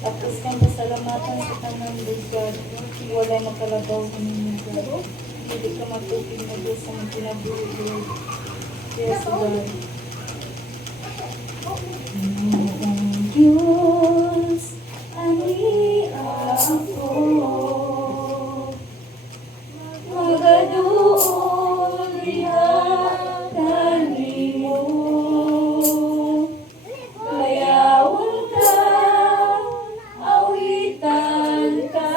Tapos kang pasalamatan sa tanang lugar, walay makalabaw sa lugar. Hindi ka matupin mo doon sa mga pinabuhi. Yes, God. Noong Diyos, ani ako, magadoon lihatan mo. Mayawan ka, awitan ka,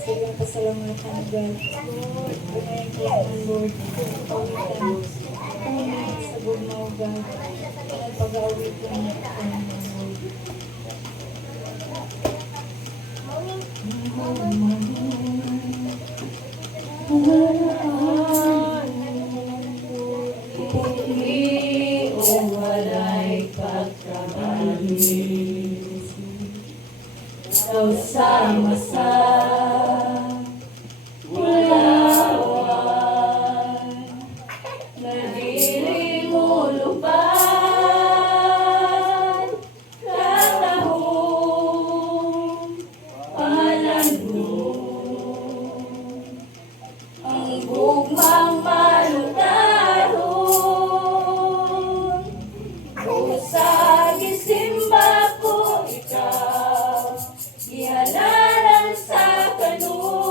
Dagang kasalamatan, God. Kumain ko lang, Lord. Pawitan. Kumain sa gugmaw, God. Pag-aawit ko na ito, Lord. Putli o walay pagkamali, ikaw sama sa ulawan, nagili mo lupan, katahong palandong, ang gugmang malutaron, sa gisimba ko ikaw, ihalaran sa kanunay,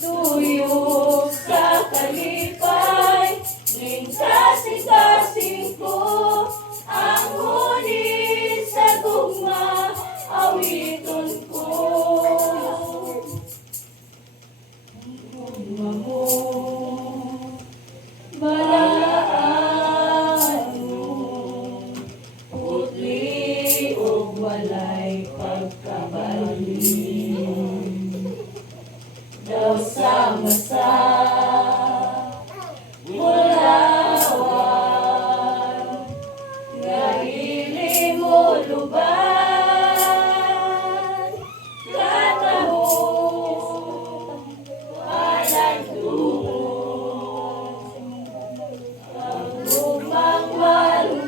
tuyok sa kalipay, ning kasing-kasing ko, ang huni sa gugma, awiton ko. Gugma mo, balaan mo, putli o walay pagkabali, daw sama sa ulawan, nahili mo luban, katahong palandong, ang gugmang malutaron,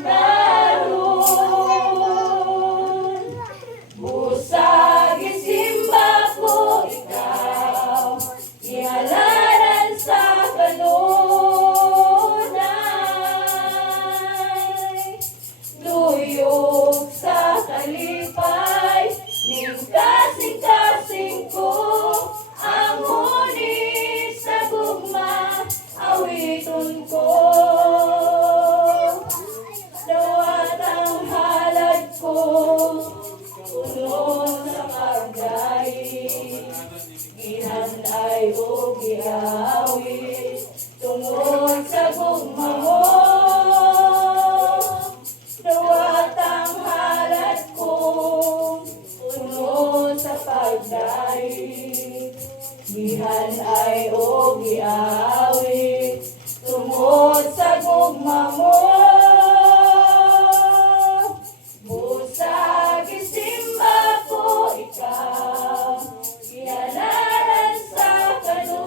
busag isimba ko ikaw, ihalaran sa kanunay, tuyok sa kalipay, ning kasing-kasing ko, ang huni sa gugma, awiton ko. Dawat ang halad ko, puno sa pagdait, gihanay o giawit, tungod sa gugma mo. Dawat ang halad ko, puno sa pagdait, gihanay o giawit, tungod sa gugma mo. Busag isimba ko ikaw, ihalaran sa kanunay,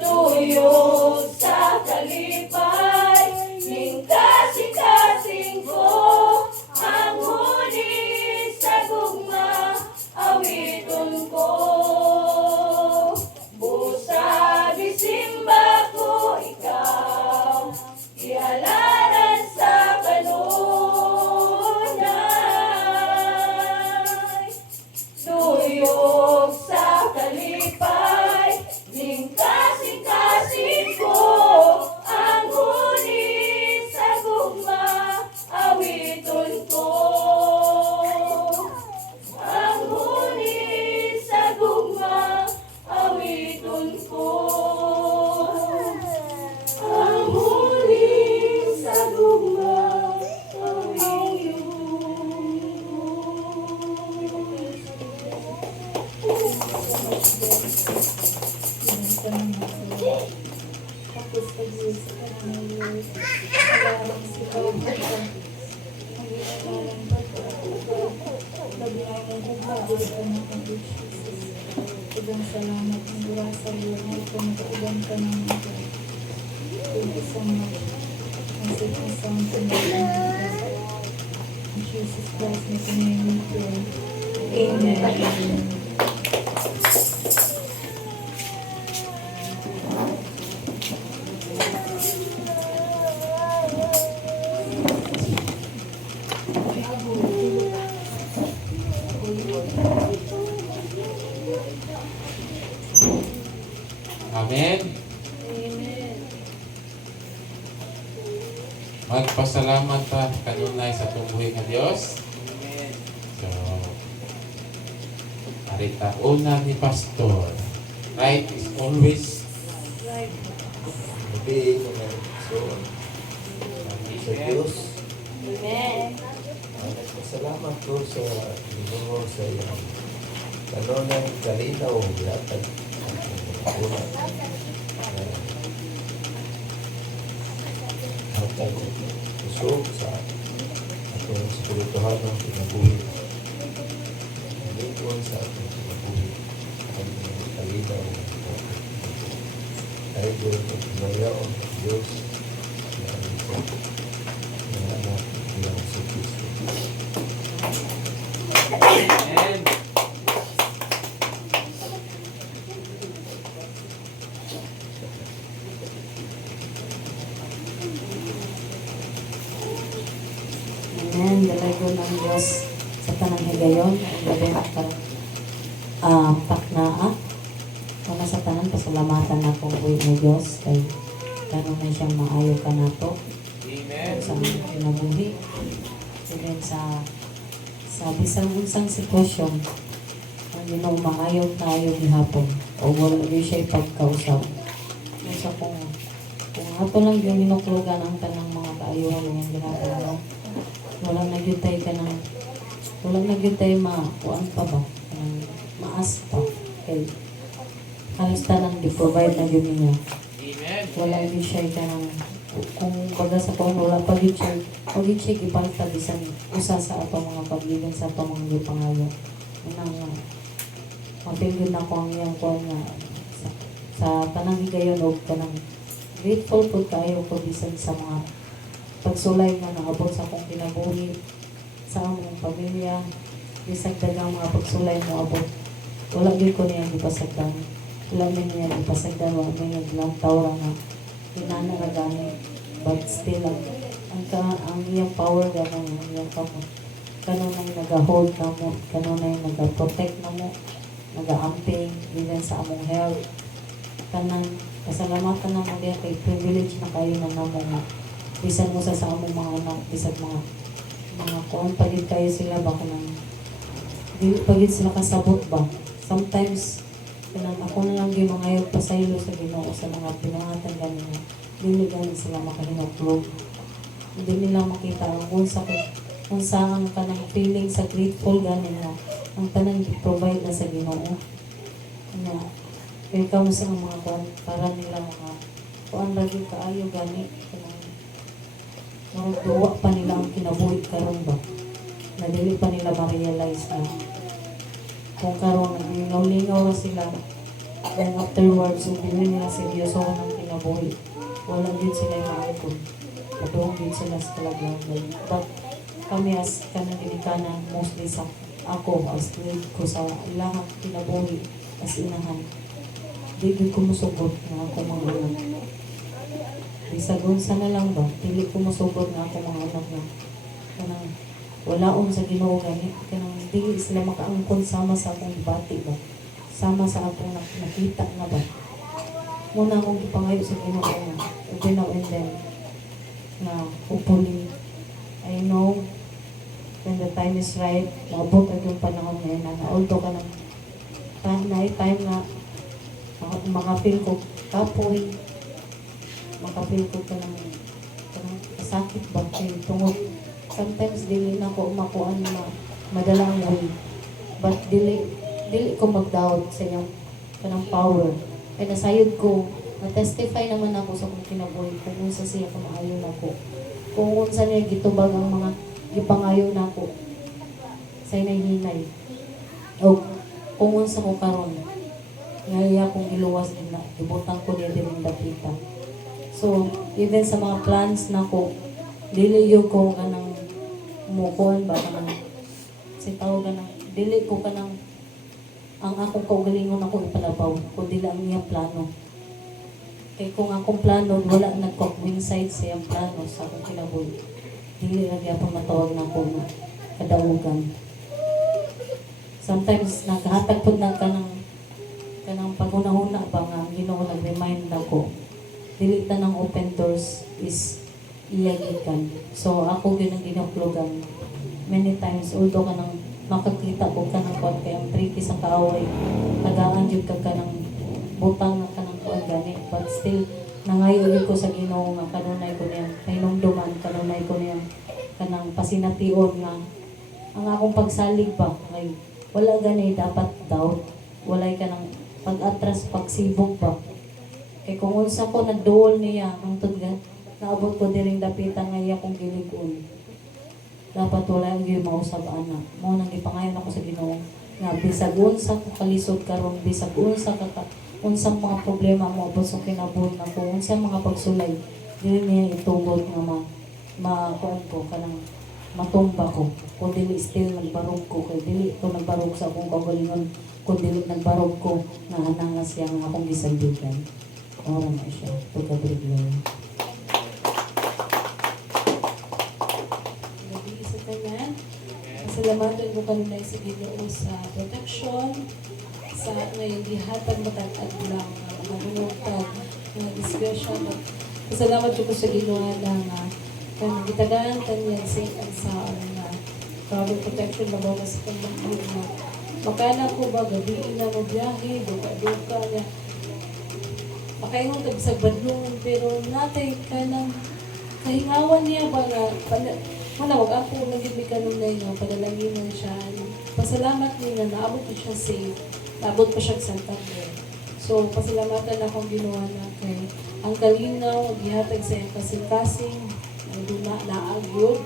tuyok sa kalipay, ning kasing-kasing ko, ang huni sa gugma, awiton ko. Busag isimba ko ikaw, ihalaran sa kanunay, tuyok sa kalipay, ning kasing-kasing ko, ang huni sa gugma, awiton ko. Ang huni sa gugma, awiton ko. Ang huni sa gugma, awiton Pinunta ng mga tapos pag-iisa ka na ng Lord. Alarang si Pagkata. Mag-ialaran pagkata. Labihan mo kung pagod ka na kang Jesus. Ibang salamat ng gawa sa Lord. Magpamagpagod ka ng mga God. Thank you so much. Ang sitting sound sa mga in Jesus Christ, may pinayang pray. Amen. Amen. Amen. magpasalamat ta kanunay sa tungbuhi nga Dios. So, arita una ni pastor. Right is always Gabi ko na so sa Diyos. Amen. Salamat ko sa Ginoo sa iyang kanunay kalinaw yatag una. Hatag usog sa atong espirituhanong kinabuhi. Lingkod sa atong kinabuhi. Ang kalinaw ay doon ang pinayaon ng Diyos na ang anak nilang si Kristo. Amen. Dalago ng Diyos sa tanang higayon. Ang gabi paknaa. Una sa tanan, pasalamatan na kong buhay ng Diyos. Kay gano'n na siyang maayo ka na to. Sa mga kinabuhi. Even sa bisang unsang sitwasyon, ang Ginoo maayo tayo gihapon. O wala rin siya ipagkausap. Sa kung ato lang yung minuklugan ang tanang mga kaayuhan ng ginagawa. Walang nagyutay ka ng walang nagyutay kuan pa ba maas pa kay halos tanang di-provide na yun niya. Wala yun siya ka ng kung baga sa kung wala pa yun siya ipalta bisan usa sa ato mga pagliban sa ato mga gipangayo unang mapilgod na ko ang iyang kuan nga sa tanang higayon o kanang grateful po kayo ko bisan sa mga pagsulay nga naabot sa akong kinabuhi sa among pamilya bisag dagang mga pagsulay mo abot wala gyud ko niya ipasagdan wala man niya ipasagdan wala man niya lantaw ra nga inana ra gani but still ang iyang power ganang ang iyang kamot kanon ay nagahold na mo kanon ay nagaprotect na mo nagaamping even sa among health kanang pasalamatan na mo diya kay privilege na kayo na namo nga bisan mo sa among mga anak, bisan mga kuwan pagid kayo sila ba kanang dili pagid sila kasabot ba. Sometimes kanang ako na lang gyud mangayog pasaylo sa Ginoo sa mga pinuhatan ganina. Dili gani sila makahinuklog. Hindi nila makita ang kung saan ang kanang feeling sa grateful ganina. Ang tanang gi-provide na sa Ginoo. Ano, kaya kamo sa mga kuwan para nila mga kuwan ra gyud kaayo gani kanang duwa pa nila ang kinabuhi karon ba na dili pa nila ma-realize na kung karon naglingaw-lingaw na sila then afterwards hindi nila seryoso ng kinabuhi wala din sila maayos maduong din sila sa kalagayan but kami as kanang ginikanan mostly sa ako as lead ko sa ilahang kinabuhi as inahan di ko musugot na ako mga anak bisagon sana lang ba, dili ko masugod na ako mga anak na kanang walaon sa Ginoo gani kanang dili sila makaangkon sama sa akong bati ba sama sa akong nakita na ba muna akong gipangayo sa Ginoo nga every now and then na hopefully I know when the time is right maabot ang yung panahon ngayon na although ka ng time na makapil ko kapoy makapil ko ka ng sakit ba kayo tungod sometimes dili na ko makuan na madalang way but dili ko mag-doubt sa iyang kanang power kaya nasayod ko na-testify naman ako sa kong kinabuhi kung unsa siya kumaayon ako kung unsa niya gitubag ang mga gipangayon nako sa hinay o kung unsa ko karon ngaya kong iluwas na ibutang ko niya din ang dakita. So, even sa mga plans na ko, dili yung ko kanang mukon ba kanang sitaw kanang dili ko kanang ang akong kaugalingon ako ipalabaw kundi lang ang iyang plano. Kay kung akong plano wala nagko-coincide sa iyang plano sa akong kinabuhi. Dili lagi ako matawag na ko kadaugan. Sometimes nakahatag pud na kanang paghuna-huna ba nga Ginoo nag-remind nako dili tanang open doors is iyagikan. So ako yun ang ginaplugan. Many times, although ka nang makakita ko ka ng kuwan kayang tricky sa kaaway, tagaan yun ka ng butang na ka ng kuwan gani. But still, nangayon ko sa Ginoo nga kanunay ko niya, hinumduman, kanunay ko niya, kanang pasination nga, ang akong pagsalig pa, kay wala gani dapat doubt, walay ka ng pag-atras, pagsibok ba. Kay kung unsa ko nagduol niya, ang tudga, naabot ko diring dapitan nga iya kong gilig-on. Dapat wala yung mausap ana. Mo nang ipangayon ako sa Ginoo nga bisag unsa ko kalisod karon, bisag unsa unsang mga problema mo abot sa kinabuhi na ko, unsang mga pagsulay, dili niya itugod nga kuan ko kanang matumba ko. Kung dili still nagbarog ko, kay dili ko nagbarog sa akong kagalingon, kung dili nagbarog ko na anangas siya nga akong gisalbigan. Ora na siya. Pagkabiglaw. Gabi sa tanan. Pasalamatan ko kanunay sa Ginoo sa protection, sa ngayon dihatag matag-ad lang magulungtag ng discretion. Pasalamat ko sa Ginoo na nga kung gitagaan kanyang safe and sound na travel protection na bawa sa kanyang na makana ko ba gabi na mo biyahe, duka-duka niya makaingon tag sa badlungan pero natay ka ng kahingawan niya ba nga wag ako nagibig ka nung nga padalaginan siya. Pasalamat niya na naabot ko siya safe, naabot pa siya sa Santander. So pasalamatan akong ginawa na kay ang kalinaw gihatag sa iyang kasing-kasing ang duna naagyod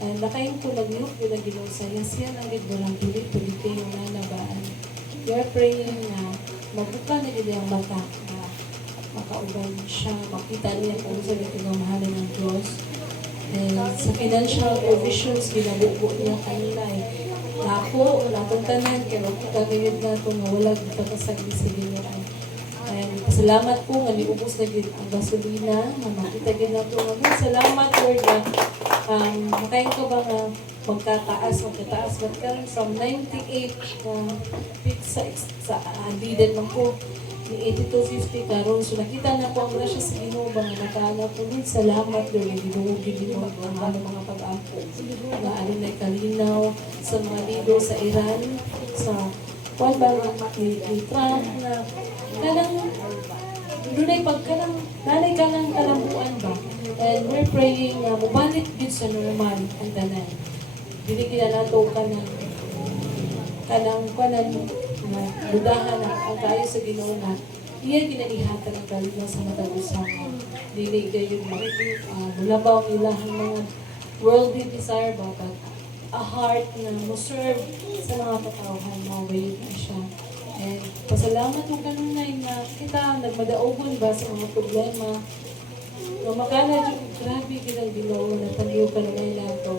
and nakain ko nag-look yun na ginawa sa iya siya ang gitwalang pilit kayo na nabaan. We are praying na magbuka na gina ang mata na makauban siya, makita niya kung saan yung tinamahalan ng Diyos. And sa financial provisions, ginabubo niya kanila eh. Ako, natong tanan, kaya kagayod na ito nga wala pagkasagli sa Ginoo. And pasalamat ko nga niubos na gid ang gasolina, na makita gid na ito. Salamat Lord na makain ko ba nga magkataas. But karon from 98 fix sa leaded man ko ni 8250 karon. So nakita na ko ang grasya sa Ginoo ba nga nakaana ko din. Salamat Lord, gid mo ang mga pag-ampo. Nga ano na kalinaw sa mga leader sa Iran, sa kwan ba ni Trump na kanang dunay pagkanang nanay kanang kalambuan ba. And we're praying na mubalik din sa normal ang tanan. Dili kaya nato kanang na dudahan ang kayo sa Ginoo na iya ginaihatag ang kalinaw sa matag usaha. Dili kayo mulabaw ang ilahang mga worldly desire ba, but a heart na mo-serve sa mga katawhan, mawait na siya. And pasalamat mo kanunay na kita nagmadaogon ba sa mga problema. No, makana dyan, grabe kitang Ginoo na taliw ka na lang ito.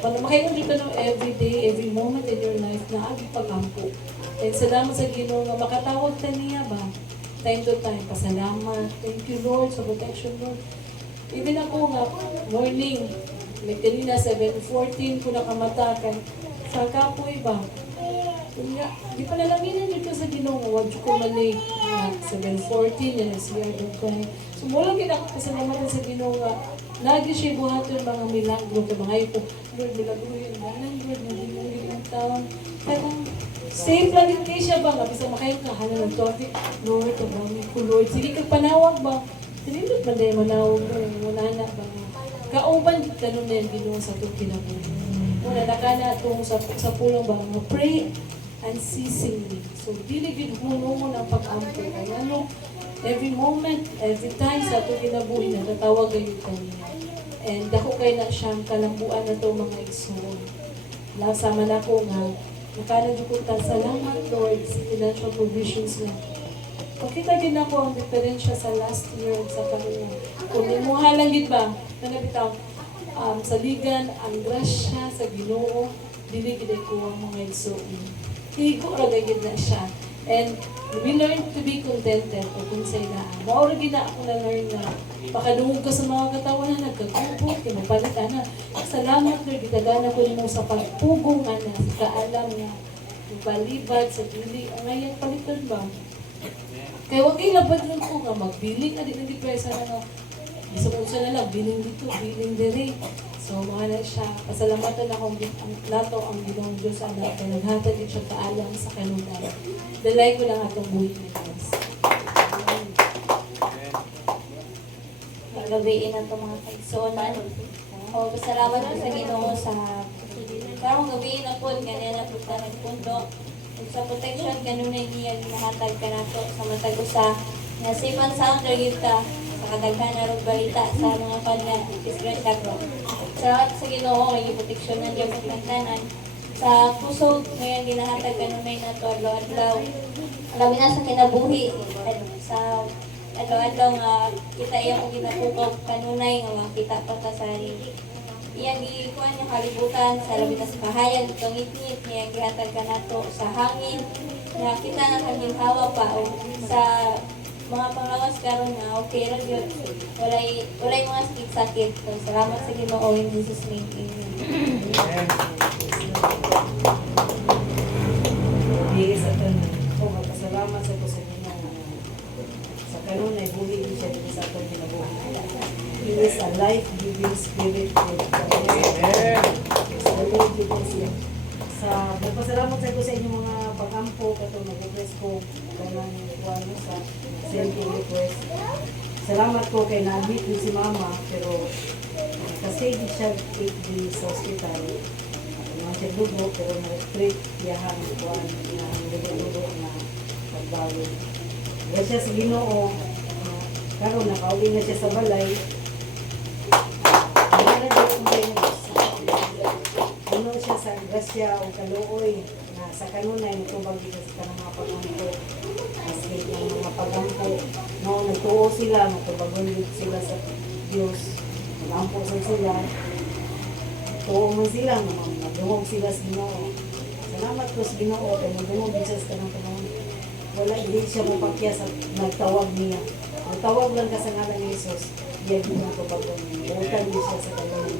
Makaingon dito no, every day, every moment in your life na agi pagampo. And salamat sa Ginoo nga makatawag ta niya ba, time to time. Pasalamat. Thank you Lord sa protection Lord. Even ako nga, morning, may kanina 7:14 ko nakamatakan. Sa kapoy ba? Kanya, di pa nalaminan dito sa Ginoo, wag ko mali. 7:14, yan ang siya doon ko. So, mula kinakapasalamatan sa Ginoo nga, lagi siya buhaton mga milagro, kaya mga ito, Lord, milagro yun, ganang Lord, naging ang taon. Kaya safe lang din kayo siya ba? Bisa makayong kahanan ng topic, Lord, maraming ko, Lord. Sige, kagpanawag ba? Sinilot ba dahil manawag mo, wala na ba? Kauban, ganun na yung Ginoo sa itong kinabuhi. Muna, nakana itong sa pulong ba, nga pray unceasingly. So, diligid huno mo ng pag-ampo. Kaya ano, every moment, every time sa itong kinabuhi, natatawag kayo kanina. And dako kayo na siyang kalambuan na ito mga igsoon. Lasama na ko nga, nakana dyan ko salamat Lord sa financial provisions na. Pakita din ako ang diferensya sa last year at sa kanina. Kung imuha lang din ba, nanabitaw, sa ligan, ang grasya sa Ginoo, dili gid ko ang mga igsoon. Higo ra gid na siya. And we learn to be contented o kung sa inaan. Maura gid na ako na-learn na pakadungog ka sa mga katawan na nagkagubot, kaya mapalitan na. Salamat Lord, gitagana ko nimo sa pagpugong na sa kaalam nga balibad sa dili. Ang ngayon palitan ba? Kaya wag ilabad lang ko nga magbiling, adi nang depresa na nga Isang na lang, biling dito, biling diri. So, mga na siya, pasalamatan akong nato ang Ginoong Diyos anak, kaya naghatag din siya kaalam sa kanunay. Dalay ko lang atong buhay ni Diyos. Gabiin ang mga kaigsunan. O, pasalamat ko sa Ginoo sa karong gabiin na po, ganyan na po sa nagpundo. Ug sa protection, ganun na niya ginahatag ka nato sa matag usa nga safe and sound ra gyud ka sa kadaghan na rog balita sa mga kanya disgrasya ko. Salamat sa Ginoo nga protection ng Dios sa tanan. Sa puso ngayon ginahatag kanunay nato adlaw-adlaw. Labi na sa kinabuhi at sa adlaw-adlaw nga kita iya kung ginatukop kanunay nga makita pa ta sa iyang gikuan niya kalibutan sa labi na sa kahayag itong ngit-ngit niya gihatag ka nato sa hangin nga kita nga kaginhawa pa o sa mga panglawas karon nga okay ra gyud walay mga sakit so salamat sa Ginoo in Jesus name amen. Dili sa tanan. O magpasalamat sa ko sa inyo sa kanunay buhi ni siya dito sa atong kinabuhi. He is a life-giving spirit. Amen. Sa magpasalamat sa ko sa inyo mga pag-ampo katong nag-request ko kanang kuano sa cellphone request. Salamat ko kay na-admit din si mama pero kasi di siya 8 days sa hospital. Mga siya dugo pero na-treat yahan kuan na dugo na pagbawi. Grasya sa Ginoo karon nakauli na siya sa balay. Ano siya sa grasya o kaluoy na sa kanunay nagtubag dito sa mga pagampo. Maski ang mga pagampo no nagtuo sila, nagtubagon sila sa Dios. Nagampo sila. Tuo man sila, nagdungog sila sa Ginoo. Salamat ko sa Ginoo kay nagdungog siya sa kanang panahon. Wala hindi siya mapakya sa nagtawag niya. Ang tawag lang ka sa ngalan ni Jesus. Diyan ko na tubagon niya. Bukan niya siya sa kanunay.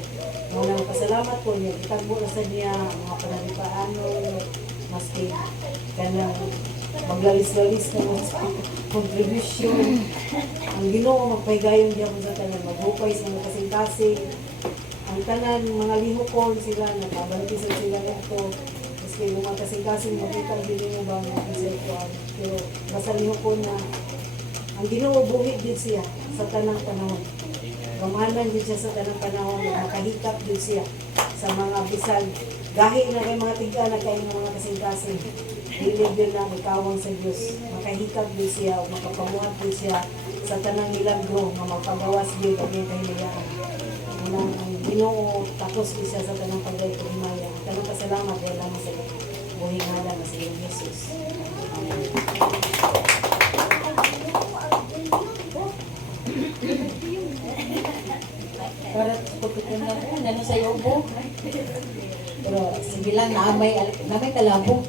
Unang pasalamat ko niya, itagbo na sa niya mga panalipaano, maski kanang maglalis-lalis na mga contribution. Ang Ginoo magpahigayon diya mo sa tanan, maghupay sa mga kasing-kasing. Ang tanan, mga lihokon sila, nakabantisan sila ito. Maski mga kasing-kasing makita din mo ba mga kisaykuan. Pero basta lihokon na ang Ginoo buhi din siya sa tanang panahon. Kamahalan din siya sa tanang panahon na makahikap din siya sa mga bisag. Gahi na kay mga tiga na kay mga kasing-kasing. Dilib din na ikawang sa Diyos. Makahikap din siya o makapamuhat din siya sa tanang milagro na magpagawas din ang iyong kahilayaan. Unang ang Ginoo tapos din siya sa tanang pagay-pagimaya. Tanang pasalamat dahil lang sa buhay nga lang sa iyong Jesus. Amen. Para pagkutun na po, nano sa yobo. Pero sige lang, namay kalabo.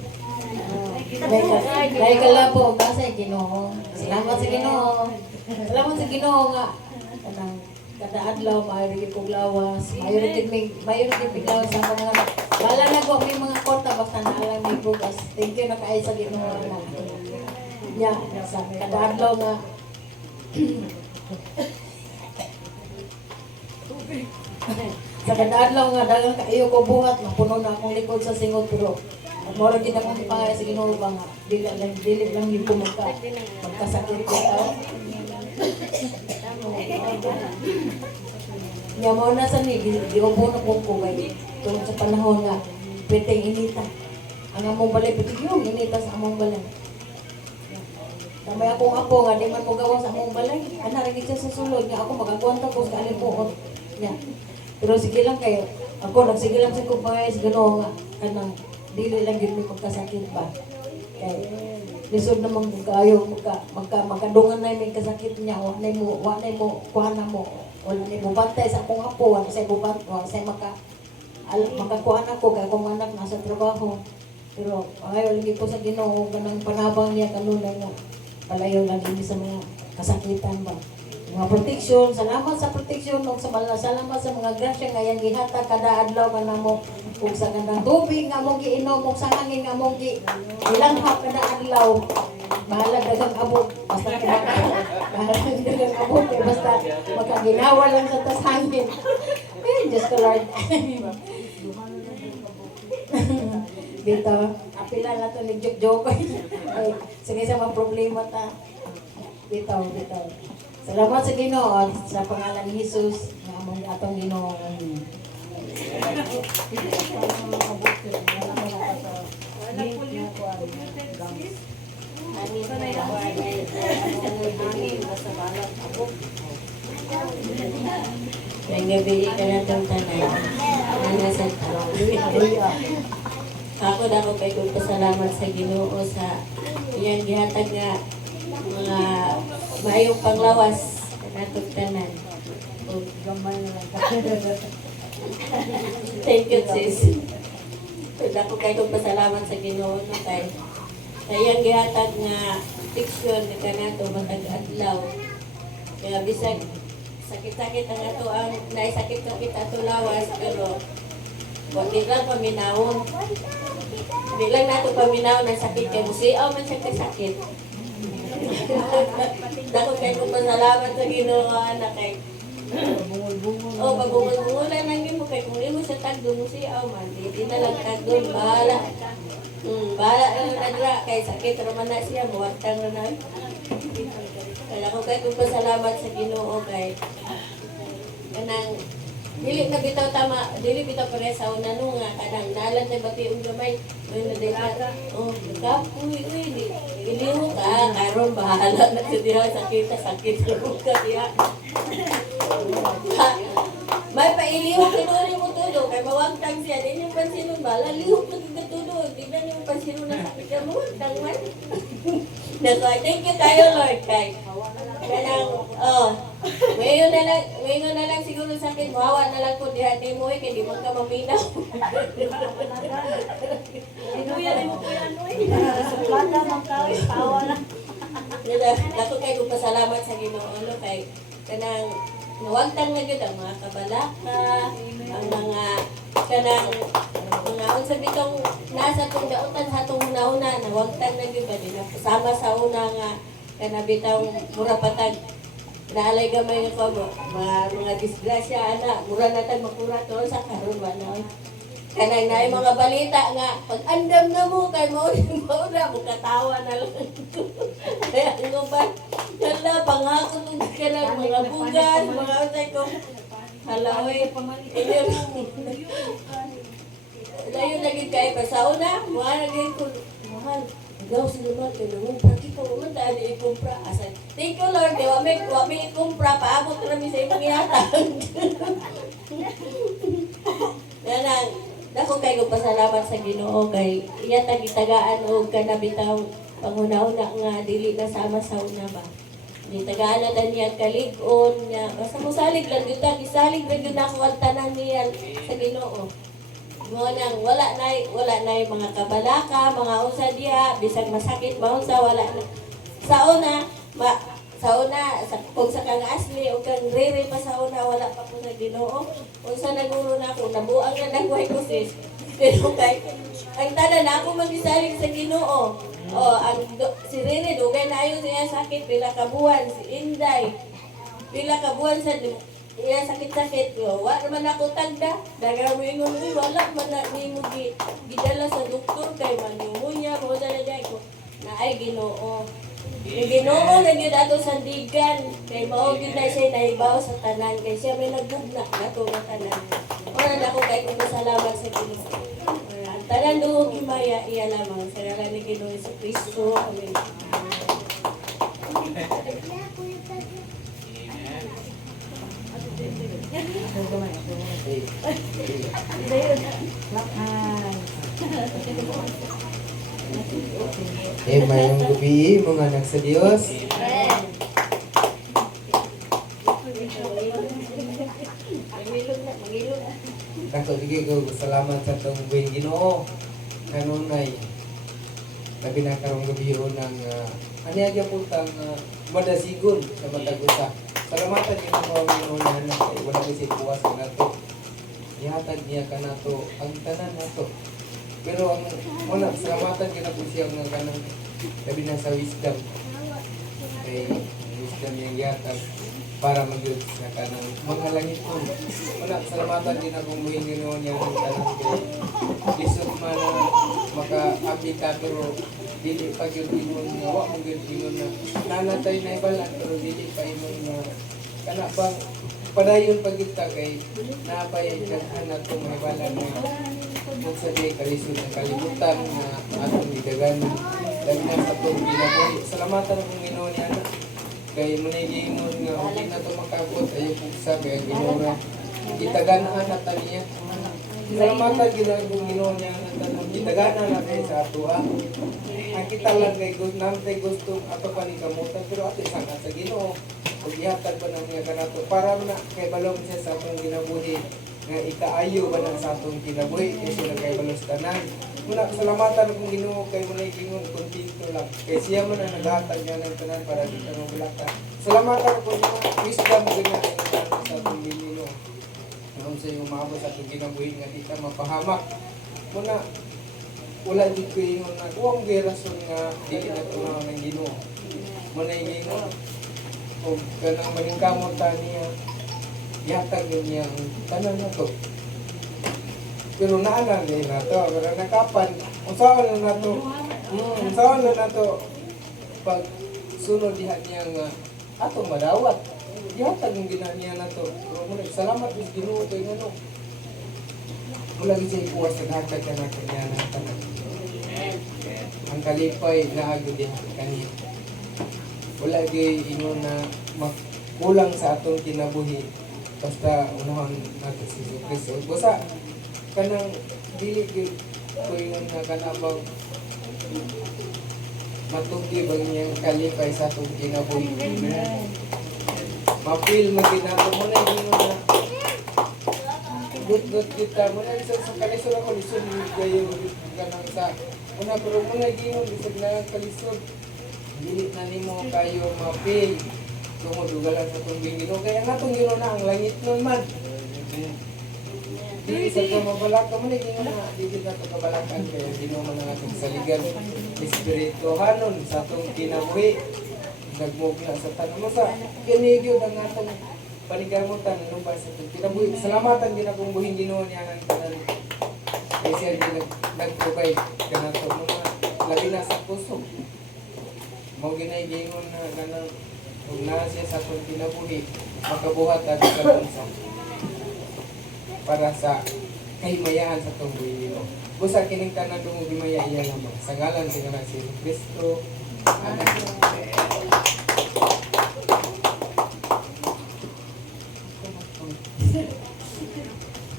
Dahil kalabo, kasi Ginoo. Salamat sa Ginoo. Salamat sa Ginoo nga. Kada adlaw, mayroon kong lawas. Mayroon kong lawas sa mga wala na ko may mga korta basta naalang may bugas. Thank you na kayo sa Ginoo na. Yeah, sa kada adlaw nga. Sa kadadlaw nga dagang kaayo ko buhat na puno na akong likod sa singot pero mora gid akong ipangaya sa Ginoo ba nga dili lang yung magkasakit ko tao. Nya mo na sa ni giubo na kong kubay tungod sa panahon nga peteng inita. Ang among balay peteng yung inita sa among balay. Tamay akong apo nga di man mo gawa sa among balay. Ana ra gid siya sa sulod nga ako magagwanta ko sa alipuot. Yeah. Pero sige lang kayo, ako nagsige lang sa kumpay sa Ginoo nga kanang dili lang gyud mi pagkasakit ba. Kay lisod namang kayo magkadungan na may kasakit niya wa nay mo kuana mo wala nay mo bantay sa akong apo wala say bubat wala say makakuan ako kay akong anak nasa trabaho. Pero ayaw lagi ko sa Ginoo kanang panabang niya kanunay nga palayo lang din sa mga kasakitan ba. Mga protection, salamat sa protection ug salamat sa mga grasya nga yang gihatag kada adlaw kanamo ug sa gandang tubig nga mong giinom ug sa hangin nga mong ilanghap kada adlaw. bahala dagang abot. Basta bahala dagang abot. Eh, basta magkaginawa lang sa tasangin. Eh, Diyos ko Lord. Dito, apila na ito, nag-joke-joke. Ay, sige sa mga problema ta. Dito. Salamat sa Ginoo sa pangalan ni Jesus na among atong Ginoo. Kaya gabi ka na itong tanan. Ano sa tarong. Ako na ako kay kong pasalamat sa Ginoo sa iyang gihatag nga mga maayong panglawas sa atong tanan. O gamay na lang. Thank you, sis. Kaya ako kay kong pasalamat sa Ginoo no kay sa iyang gihatag nga fiction na kanato matag adlaw. Kaya bisag sakit-sakit ang ato ang naisakit-sakit ato lawas pero di lang paminawon. Di lang nato paminawon ang sakit kay musiaw man siya kasakit. Dako kay kong pasalamat sa Ginoo anak kay oh, pabungol-bungolan lang yun mo kay kung imo sa tagdo mo siya man, di na lang tagdo, bahala. Bahala lang nadra kay sakit raman na siya, muwagtang na na. Kaya ako kay kung pasalamat sa Ginoo kay kanang dili na bitaw tama, dili bitaw pare sa una no nga kanang nalan tay bati ug gamay. Uy na dili. Oh, kapoy uy, iliho ka karon bahala na sa diha sakit ka diha. May pailihog ka doon mo tulo, kay mawagtang siya, din yung pansinon ba, lalihog na kagatulo, di ba yung pansinon na sakit ka, mawagtang man. Thank you tayo Lord, kay kanang, ngayon na lang siguro sa akin, mahawa na lang po dihati mo kay di mo ka maminaw. Inuyan mo po yan, uy. Suplata ng tao, tawa na. Dako kay kung pasalamat sa Ginoo no kay kanang nawagtang na gyud ang mga kabalaka, ang mga kanang mga unsa bitong nasa tong dautan sa atong una-una nawagtang na gyud ba din sama sa una nga kana bitang mura patag naalay gamay nga ko mga disgrasya ana mura natag makura to sa karon ba na kanang naay mga balita nga pag andam na mo kay mao na mo katawa na lang kaya ano ba hala pangako kung kanang mga bugas mga usay ko halaway layo lagi kay pasauna mo lagi ko mahal daw sila man kay naman kita mo man dali ikumpra asa thank you Lord wa may ikumpra paabot ra mi sa imong ihatag yanang dako kay ko pasalamat sa Ginoo kay iya tagitagaan og kanabitaw panguna-una nga dili na sama sa una ba. Di tagaan na niya kalig-on niya. Basta mo salig lang gyud ta, gisalig ra gyud nako ang tanan niya sa Ginoo. Mo nang wala na mga kabalaka, mga usa diha, bisag masakit ba unsa wala na. Sa una, kung sa kang asli o kang rere pa sa una, wala pa ko sa Ginoo. Unsa naguro na ako, nabuang na nagway ko sis. Pero kay, ang tanan ako magisalig sa Ginoo. Si Rere, dugay na ayon siya sakit, pila kabuan, si Inday. Pila kabuan sa iya sakit-sakit. Wa naman ako tagda. Daga mo ingon, wala man na ni mo gidala sa doktor kay pneumonia, mo dala ko. Na ay Ginoo. Yung Ginoo na gyud ato sandigan kay mao gyud na siya naibaw sa tanan kay siya may nagbugna nato nga tanan. Ora na ko kay kung salamat sa Ginoo. Ang tanan duo himaya iya lamang sa ngalan ni Ginoo Kristo. Amen. Mayong gabi mga anak sa Diyos. Kaso di ko salamat sa itong buwing Ginoo. Kanunay, labi na karong gabi yun ng anyagya po tang madasigon sa matagusa. Salamatan yun ang mga Ginoo na anak ay wala kasi puwas ka na to. Ihatag niya ka na to, ang tanan na to. Pero ang wala, salamatan ka na po siya ng kanang labi na sa wisdom. Kay wisdom yung yatag para mag-yod sa kanang mga langit ko. Una, salamatan din akong muhing ganoon niya ng kanang kay lisod man na maka-api ka pero dili pa yun ingon nga wa mong yun ingon na nanatay na ibalan pero dili pa ingon na kana bang padayon pag kita kay napay kaghan nato may balan na kung sa day kalisod ng kalibutan na atong gidaganan dahil na sa itong ginabuhi. Salamatan akong ginoon niya na kay manigingon nga hindi na ito makabot ayaw kong sabi ang ginora kitaganahan na taniya. Salamatan ginoon kong ginoon niya na tanong kitaganahan na kayo sa ato ang kita lang kay namtay gusto ato pa ni kamutan pero ato isang sa ginoo kung ihatag ba ng mga kanato para na kay balong siya sa atong ginabuhi nga ikaayo ba na sa atong kinabuhi kay sila kay balos tanan. Muna salamatan akong ginoo kay mo na igingon kontento lang kay siya man ang naghatag niya ng tanan para di tanong bulata. Salamatan ko niya wisdom ganyan sa atong ginoo noon sa iyo maabot sa atong kinabuhi nga di ka mapahamak. Muna wala di ko ingon na huwag rason nga dili na tumaw ng ginoo. Muna igingon o kanang maningkamot niya yatag niya ang tanan na to. Pero naanan din na to, pero nakapan, usawan na to, usawan na to, pag sunod diha niya nga, atong madawat, yatag yung gina niya na to. Pero muna, salamat is ginoo to yung ano. Wala siya ikuwas sa hatag ka na kanya na tanan. Ang kalipay na agad diha kanya. Wala gay ino na kulang sa atong kinabuhi basta unahan natin si Jesus Cristo. Basta kanang dili gyud ko yun na kanabang matugi bang niyang kalipay sa atong kinabuhi. Mapil maginato mo na yun na gut kita mo na sa kalisod ako lisod kayo kanang sa una pero mo na gingon lisod na kalisod dili na nimo kayo mapil tungod dugalan sa tubig Ginoo kaya nga tong Ginoo na ang langit nun man dili sa ito mabalaka mo na Ginoo na dili na ito kabalakan kaya Ginoo man ang atong saligan espirituhanon sa atong kinabuhi nagmog na sa tanong mo sa kinigyo ang atong panigamutan ano ba sa atong kinabuhi salamatan din akong buhing Ginoo niya ng tanan kaya siya din nag-provide kanato mga labi na sa puso mo ginay-gingon na ganang kung na siya sa atong kinabuhi makabuhat at kapunsa para sa kahimayahan sa itong buhay nilo. Busa kining tanan dong himaya iya lamang. Sa ngalan sa ngalan si Kristo. Amen.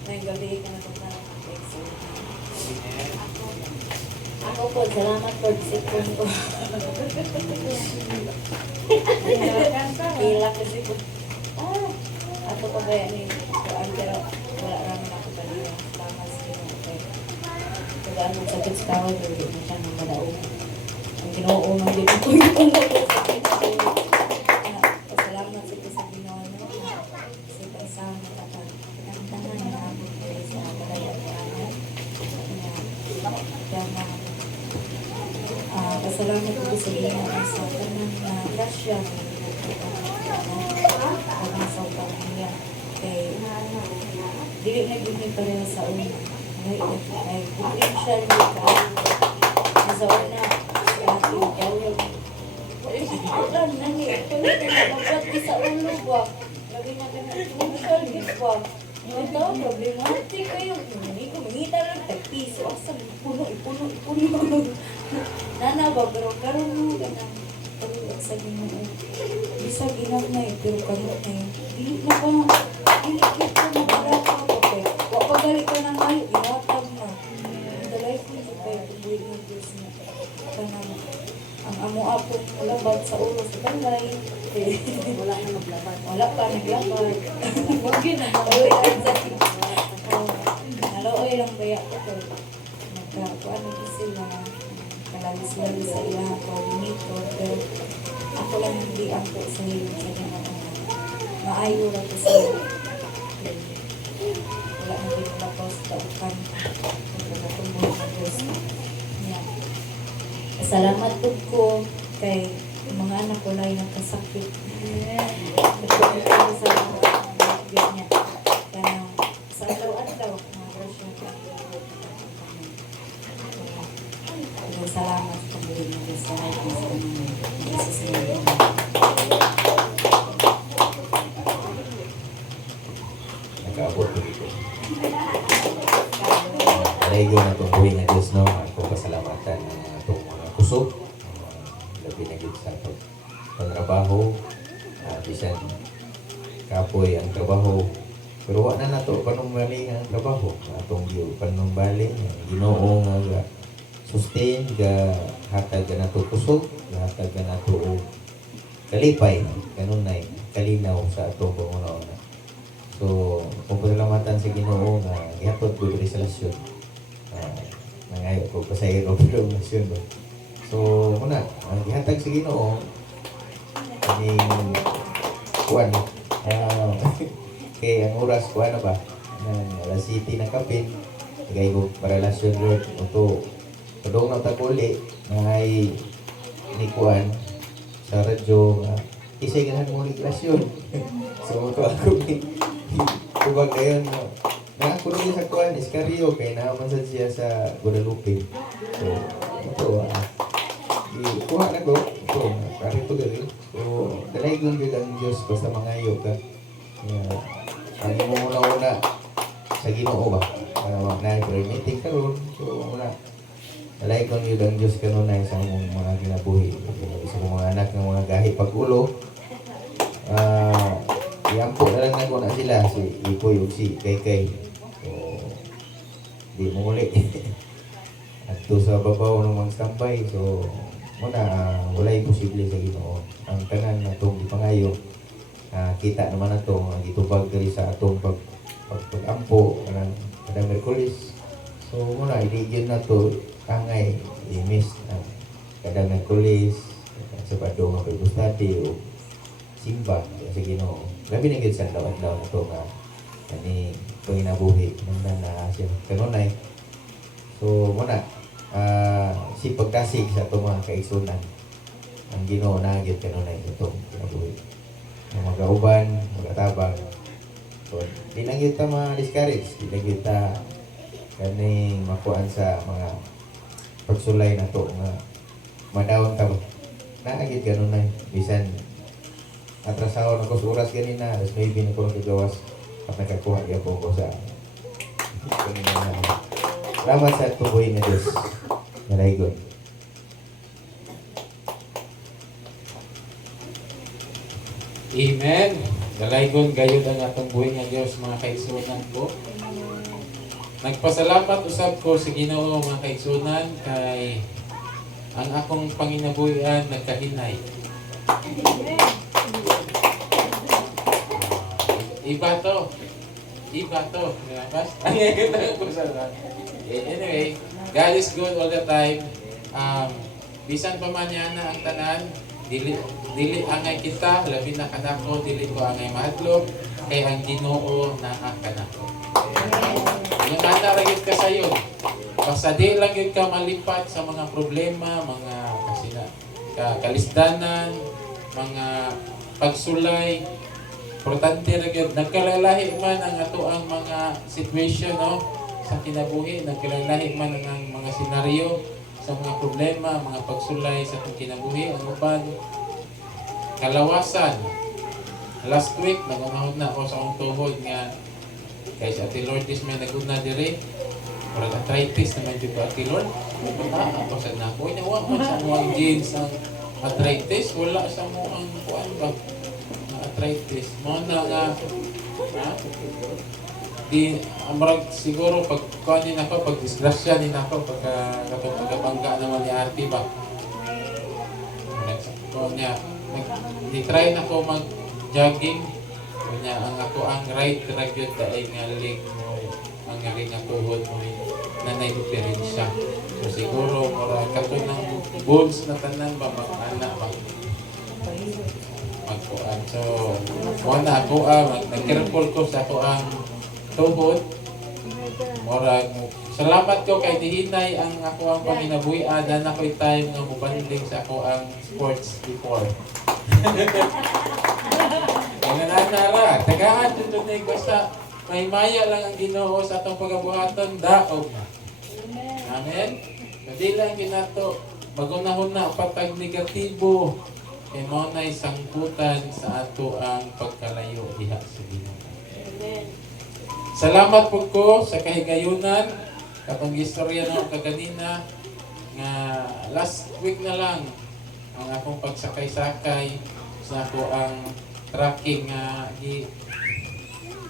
Ngayong gabi ka na ito ako po, salamat po sa sipon ko. Pila kasi po. Ako pa ba yan pero wala naman ako kanina. Salamat sa inyo. Kaya anong sakit sa tawad, hindi mo siya nang madaog. Ang ginoo-unang din ko yung salamat sa ito sa ginoo. Kasi pa isang matakan. Pinagtangan na ako sa kalayan ko anak. Kaya pasalamat ko sa ginoo sa tanang na grasya. Ang sa pamilya. Kay dili na gini pareho sa una. Ay potential ni ka. Sa una si ate Jawel. Alam na ni ito na magpati sa ulo ba. Lagi na potential gid ba. Ito problematic kayo. Hindi ko mangita lang tagpiso. Asa ipuno. Nana ba pero karon mo ganang pag sa ginoo. Bisa ginag na pero karon na dili na ba dili kita na para ka okay. Wa pa gali ka nang ay iwatag na. The life ni kay buhay ng Diyos na. Kanang ang amo apo labad sa ulo sa balay. Wala na maglabad. Wala pa naglabad. Wag gyud na. Nalooy lang baya ko. Nagkakuan ni sila. Kalabis-labis sa ilang coordinator pero ako lang hindi ako sa hilong sa ganang maayo lang ko sa wala na din tapos taukan pagkatumbuhin ng Diyos Salamat po ko kay mga anak ko lang nagkasakit. Nagpapalala sa mga niya. Kaya sa araw-araw, mga grasya. Salamat po din sa Jesus name. Nag-aabot ko dito. Alaigo na itong buhay nga Diyos, no? Ako pasalamatan ng itong mga kusog, labi na gito sa itong pagtrabaho, bisan kapoy ang trabaho. Pero wala na ito, panumbali ang trabaho. Atong panumbali, ginoo nga sustain, hatag na ito kusog, hatag na ito kalipay, ganun na kalinaw sa itong panguna-una. So, kung pasalamatan sa Ginoo nga gihatod ko diri sa lasyon. Nangayo ko pa sa iro pero lasyon ba. So, muna, ang gihatag sa Ginoo aning kuan kay ang oras kuan na ba ng alas 7 ng kapin kay ko para lasyon ro to padong na taguli ngay ni kuan sa radyo nga isay ganahan mo lasyon. So, ito ako kubag ngayon, nakakulong sa kuhan, Iscarrio, kaya naaman sa siya sa Guadalupe. So, ito, kuha na ko, ito, karito gari. So, dalay kong yun ang Diyos, basta mangayo ka. Ang mo muna-una sa Ginoo ba? Na-meeting ka ron. So, muna, dalay kong yun ang Diyos kanunay sa mga ginabuhi. Isa kong mga anak ng mga gahi pag-ulo. Iampo na lang ako na sila, si Ipoy o si Kay. So, di mo muli. At to sa babaw ng mga standby, so, muna, wala'y posible sa Ginoo. Ang tanan na itong ipangayo, kita naman na ito, gitubag kari sa atong pag-ampo, kada Merkulis. So, muna, iligyan na ito, kangay, i-miss, kada Merkulis, sa Badong, Pag-Bustati, o simba, sa Ginoo. Labi na gid sa daw-daw na ito nga kani panginabuhi ng na siya kanunay. So muna si pagkasig sa itong mga kaigsunan ang Ginoo na gid kanunay itong kinabuhi. Ang mga uban, mga tabang. So di lang kita ma-discourage, di lang kita kani makuan sa mga pagsulay na to nga madawon ka ba. Naagid kanunay bisan atrasawa na ko sa oras ganina, as maybe na ko nagagawas at nakakuha niya po ko sa salamat sa tubuhin na Diyos. Nalaigon. Amen. Dalaygon gayud ang atong buhi nga Dios, mga kaigsunan ko. Nagpasalamat usab ko sa Ginoo, mga kaigsunan, kay ang akong panginabuhian nagkahinay. Iba to. Anyway, God is good all the time. Bisan pa man yan ang tanan, dili angay kita, labi na kanako, dili ko angay mahadlok, kay ang Ginoo naa kanako. Yung ana ra gyud ka sayo. Basta di lang gyud ka malipat sa mga problema, mga kalisdanan, mga pagsulay. Importante ra gyud nagkalalahi man ang ato ang mga situation, no, sa kinabuhi, nagkalalahi man ang mga senaryo sa mga problema, mga pagsulay sa atong kinabuhi. Ang uban kalawasan. Last week nagunahon na ako sa akong tuhod nga kay sa Ate Lourdes may naguna diri. Murag arthritis naman jud ko Ate Lord. Ako sa nako inawa man sa mga genes ang arthritis, wala sa mo ang kuan ba arthritis. Mo na nga di amrag siguro pag kuanin ako, pag disgrasya din ako, pagkabangga naman ni Ate ba. Niya, di-try na ko mag-jogging. Kanya ang ako ang right ragyod dahil nga leg mo, ang leg nga tuhod mo nanay diferensya. So siguro mura kato ng bones na tanan ba mag-ana ba magkuan. So muna ako nag-careful ko sa ako ang tuhod. Murag salamat ko kay Dihinay ang ako ang panginabuhi dan ako'y time nga mubanding sa ako ang sports before. Ang nanara, tagaan dito na basta may maya lang ang Ginoo sa atong pagabuhaton daog na. Amen. Hindi lang ginato magunahon na patag negatibo kay mao nay sangkutan sa ato ang pagkalayo diha sa Ginoo. Salamat po ko sa kahigayunan katong istorya no kaganina nga last week na lang ang akong pagsakay-sakay sa ako ang tracking nga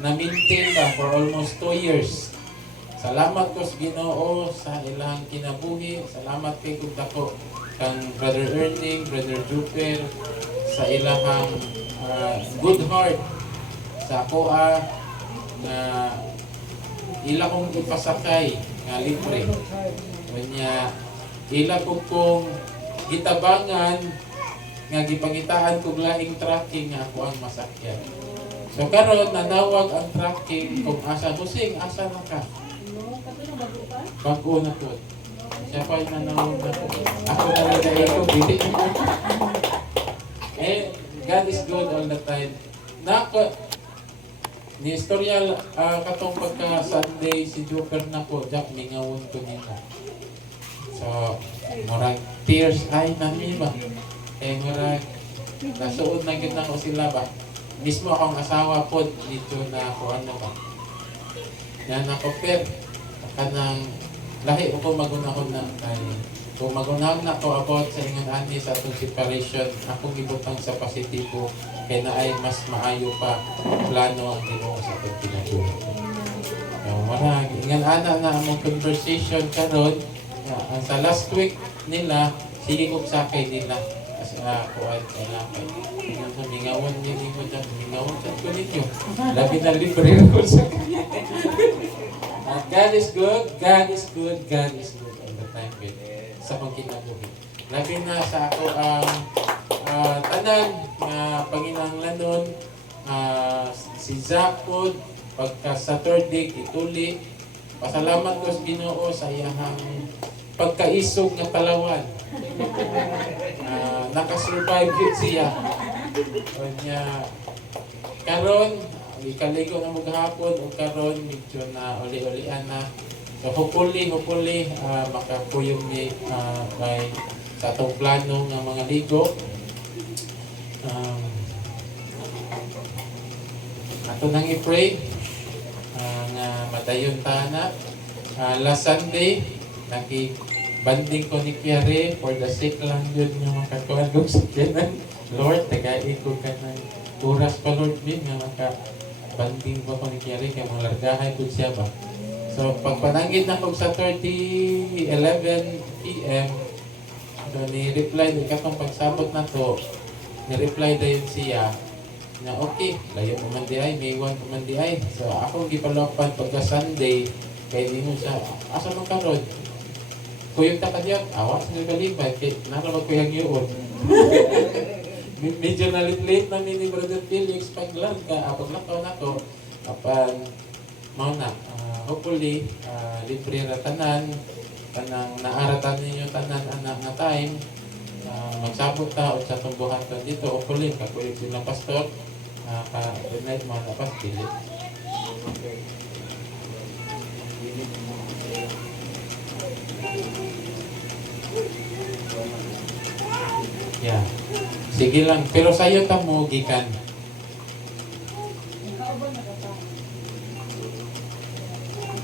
na-maintain ba for almost 2 years. Salamat ko sa Ginoo sa ilang kinabuhi. Salamat kay kung dako kang Brother Erning, Brother Juper sa ilang good heart sa ako na ila kong ipasakay nga libre. Kanya ila kong gitabangan nga gipangitaan kog laing tracking nga ako ang masakyan. So karon nanawag ang tracking kung asa busing asa na ka. Bago na to. Siya pa yung nanawag na to. Ako talaga ito, dili. God is good all the time. Ni istorya katong pagka Sunday si Joker na po, Jack, mingawon ko nila. So, murag tears ay nami ba? Murag nasuod na gid nako sila ba? Mismo akong asawa po dito na ako ano ba? Yan ako per kanang lahi ko magunahon na kay kung magunahon na ko about sa ingon ani sa atong separation, akong gibutang sa positibo kay naay mas maayo pa plano ang Ginoo sa atong kinabuhi. Marag ingan ana na among conversation karon ang sa last week nila sige kog sakay nila as kuan na kay mingawon ni mo dyan mingawon sa ko ninyo labi na libre ko sa God is good, God is good, God is good all the time with sa akong kinabuhi. Labi na sa ako ang tanan nga panginahanglanon si Zakod pagka sa third day ituli. Pasalamat ko sa Ginoo sa iyang pagkaisog nga talawan. Nakasurvive yun siya. Kanya karon ikaligo na mo gahapon o karon medyo na uli-ulian na. So hopefully makakuyog ni kay sa atong plano nga mga ligo. Ato nang i-pray nga madayon ta na. Last Sunday banding ko ni Kiare for the sake lang yun nga makakuha kong sakyanan. Lord, tagain ko ka ng oras pa Lord din nga banding ba ko ni Kiare kaya malargahay ko siya ba. So pagpananggit na ko sa 11 PM so ni-reply din katong pagsabot na to ni-reply dayon siya na okay, layo mo man di ay, may iwan ko man di ay. So ako gipalopan pagka Sunday kaya di mo siya asa mo karon kuyog ta ka diyan, awas nga kalibay kay naramag ko yung yun. Medyo nalit-late na ni Brother Felix paglakaw na to apan mao na hopefully libre ra tanan kanang naaratan ninyo tanan anak na time magsabot ta og sa tumbuhaton dito hopefully kakuyog sila pastor ka-donate mga napas pili. Yeah. Sige lang, pero sa'yo ta mo gikan.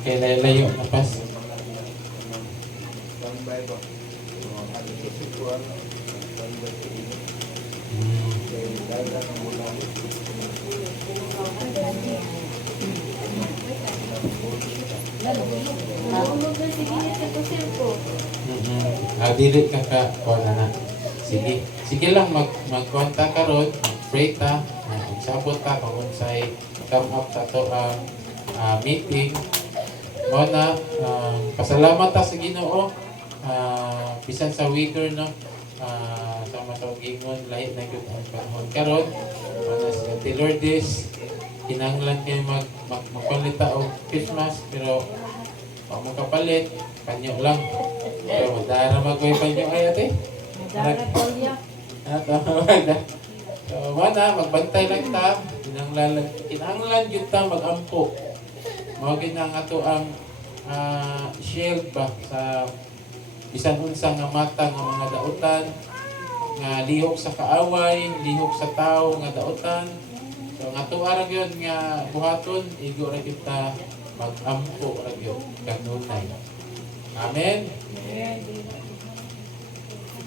Kaya layo na pas. Nahulog na sige niya sa ko. Dili ka na. Sige. Sige lang magkwanta ka ron, mag-pray ta, magsabot ta kung unsay come up sa to meeting. Mo na pasalamat ta sa Ginoo. Bisan sa weather no. Sama sa gingon lahi na gyud ang panahon karon. Ana si Lourdes kinahanglan kay magpalit ta og Christmas pero pag magkapalit panyo lang. Pero madara magway panyo ay ate. Dara Kolya. Ato. So wala magbantay lang ta. Kinahanglan gyud ta magampo. Mao gid ang ato ang shield ba sa bisan unsa nga mata nga mga dautan nga lihok sa kaaway, lihok sa tao nga dautan. So nga tuwa ra gyud nga buhaton igo ra kita mag-ampo ra gyud kanunay. Amen.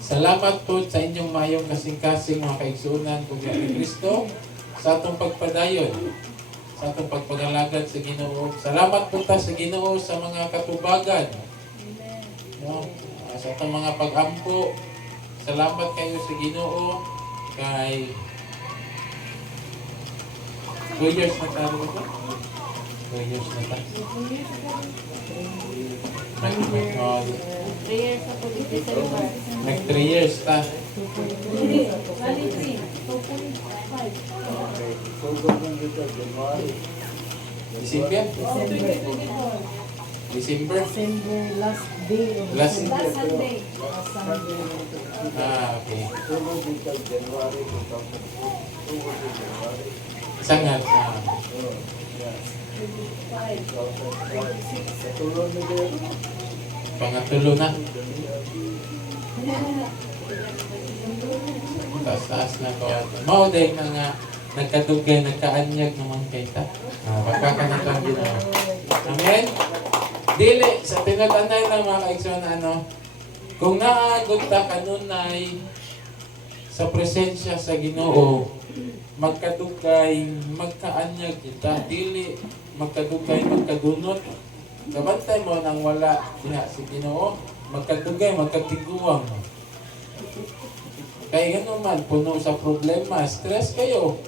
Salamat po sa inyong mayong kasing-kasing mga kaigsunan kung ni Kristo sa atong pagpadayon, sa atong pagpagalagad sa Ginoo. Salamat po ta sa Ginoo sa mga katubagan. No? Sa atong mga pag-ampo. Salamat kayo sa Ginoo kay 2 years na tayo ba? 2 years na tayo. 3 years ako dito sa lugar. Nag 3 years ta. December? December? Last day of Last Sunday. okay. Sangat. Pangatulo na. Taas na ko. Mao day na nga nagkadugay, nagkaanyag naman kay ta. Pagkaka na lang ginawa. Amen. Dili sa tinatanay ng mga kaigsoon kung naagod ta kanunay sa presensya sa Ginoo, magkadugay, magkaanyag kita, dili magkadugay, magkadunot. Kabantay mo nang wala diha si Ginoo, magkadugay, magkatiguang. Kaya gano'n man, puno sa problema, stress kayo.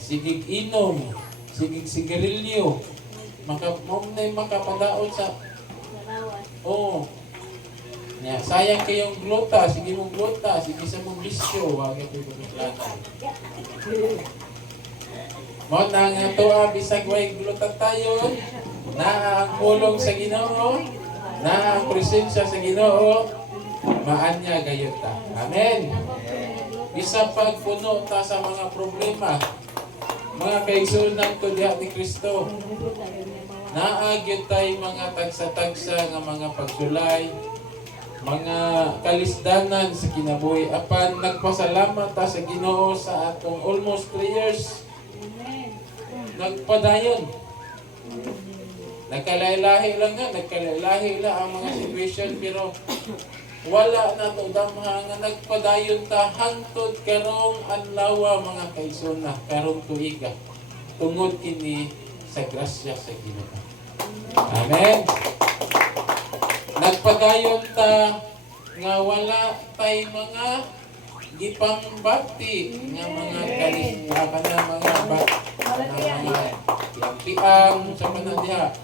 Sigig inom, sigig sigarilyo, makapadaot sa sayang kayong glota, sige mong glota, sige sa mong bisyo, wag ito yung pagkaklanan. Mo na nga to, bisag way glota tayo, na ang pulong sa Ginoo, na ang presensya sa Ginoo, maanya gayot ta. Amen. Isa pag puno ta sa mga problema, mga kaigsunan ko diha ni Kristo. Naagyot tay mga tagsa-tagsa nga mga pagsulay, mga kalisdanan sa kinabuhi. Apan nagpasalamat ta sa Ginoo sa atong almost 3 years. Nagpadayon. Nagkalailahi lang ang mga situation pero wala na to damha nga nagpadayon ta hangtod karong adlaw mga kaigsoon karong tuiga tungod kini sa grasya sa Ginoo. Amen. Nagpadayon ta nga wala tay mga gipangbati nga mga kanisyakan na mga yampiang sa manadiha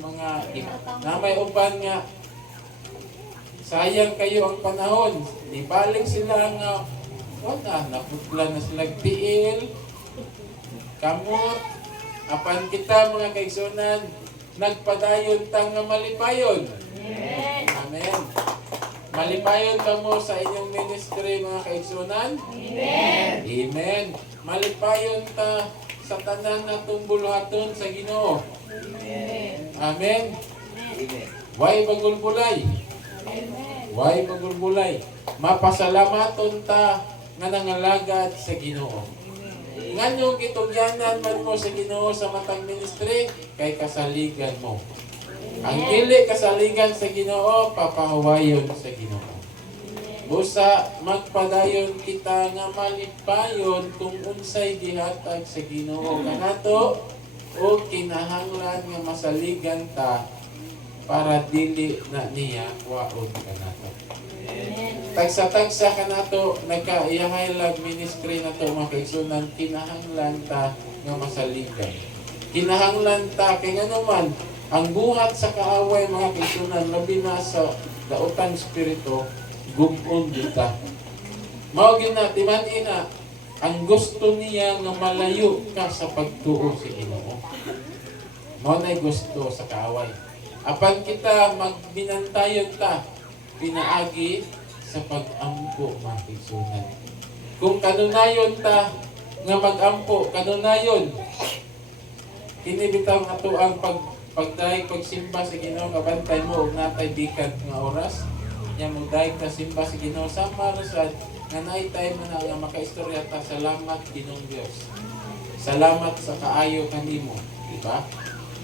mga namay uban nga sayang kayo ang panahon. Ibalik sila nga naputla na sila tiil kamot apan kita mga kaigsunan nagpadayon ta nga malipayon. Amen. Malipayon kamo sa inyong ministry mga kaigsunan. Amen. Malipayon ta sa tanan natong buluhaton sa Ginoo. Amen. Way bagulbulay. Way bagulbulay. Mapasalamaton ta nga nangalagad sa Ginoo. Nganyo gitugyanan man mo sa Ginoo sa matang ministry kay kasaligan mo. Ang dili kasaligan sa Ginoo papahawayon sa Ginoo. Busa magpadayon kita nga malipayon kung unsay gihatag sa Ginoo kanato o kinahanglan nga masaligan ta para dili na niya waon kanato. Tagsa-tagsa kanato nagkaiyahay lag ministry nato mga kaigsunan kinahanglan ta nga masaligan. Kinahanglan ta kay nganuman ang buhat sa kaaway mga kaigsunan labi na sa daotang spirito gubon kita. Mao gyud na timan-ina ang gusto niya nga malayo ka sa pagtuo sa Ginoo. Mao nay gusto sa kaaway. Apan kita magbinantayon ta pinaagi sa pag-ampo makigsunan. Kung kanunayon ta nga mag-ampo, kanunayon kini bitaw ato ang pagsimba sa Ginoo, kabantay mo og natay bikan nga oras nya mo dayeg ta simba sa Ginoo sama ra sad nga naay time na nga makaistorya ta. Salamat Ginoong Dios, salamat sa kaayo kanimo, di ba?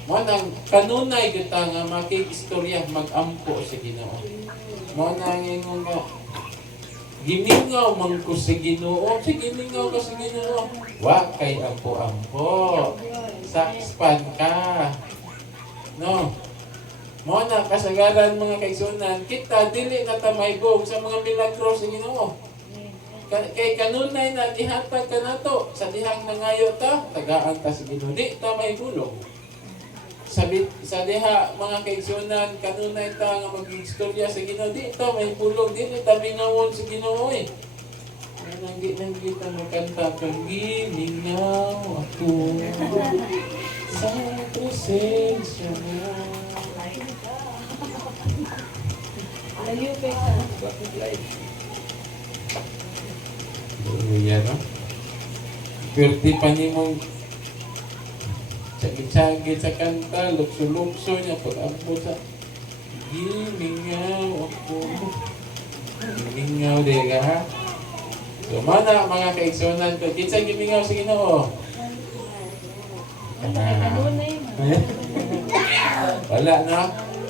Mo nang kanunay kita nga makikistorya mag-ampo sa Ginoo. Mo nang ingon nga gimingaw man ko sa Ginoo, sige mingaw ka sa Ginoo. Wa kay ampo-ampo. Sakspan ka. No. Mo na kasagaran mga kaigsunan, kita dili na ta maibog sa mga milagro sa Ginoo. Kay kanunay na gihatag ka nato sa dihang nangayo ta, tagaan ta sa Ginoo. Di ta maibulong. Sa diha mga kaigsunan, kanunay ta nga mag-istorya sa Ginoo, di ta maibulong, di ta bingawon sa Ginoo eh. Nang kita magkanta kang gimingaw ako sa presensya mo. Hallelujah, no? Pwerte pa ni mong tsagit-tsagit sa kanta, lukso-lukso niya, pag-ampo sa gimingaw ako. Gimingaw, di ka ha? So, mana mga kaigsunan ko, kinsa gimingaw sa Ginoo? Wala na.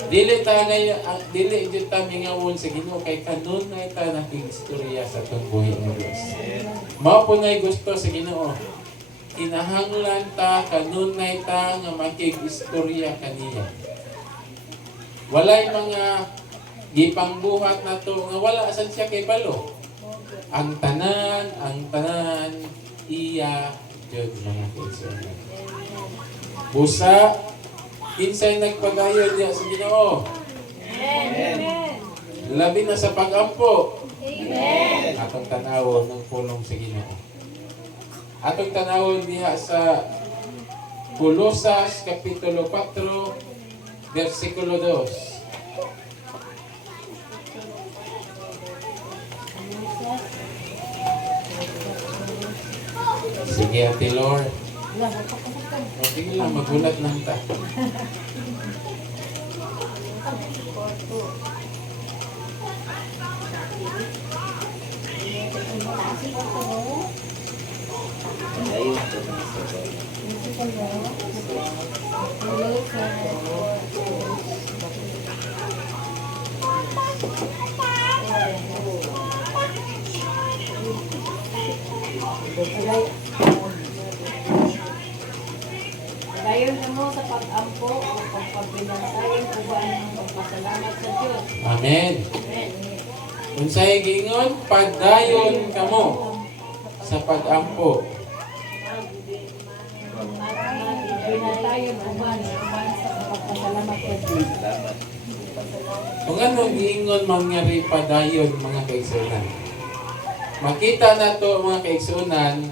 Dili ta ngayon, dili jud ta mingawon sa Ginoo kay kanunay ta nakigistorya sa atong buhi nga Dios. Mao po nay gusto sa Ginoo. Kinahanglan ta kanunay ta nga makigistorya kaniya. Walay mga gipangbuhat nato nga wala sad siya kay balo. Ang tanan iya jud mga kaigsunan. Busa kinsay nagpadayon diha sa Ginoo. Amen. Labi na sa pag-ampo. Amen. Atong tanawon ng pulong sa Ginoo. Atong tanawon diha sa Colosas kapitulo 4 versikulo 2. Sige, Ate Lord. O, sige lang, magulat lang ta. Dayon na mo sa pag-ampo o pagpapinantayan o ba ang pagpasalamat sa Diyos. Amen. Unsay giingon, pagdayon kamo sa pag-ampo. Pinantayan o ba sa pagpasalamat sa Diyos. Kung anong giingon mangyari padayon mga kaigsunan. Makita na to mga kaigsunan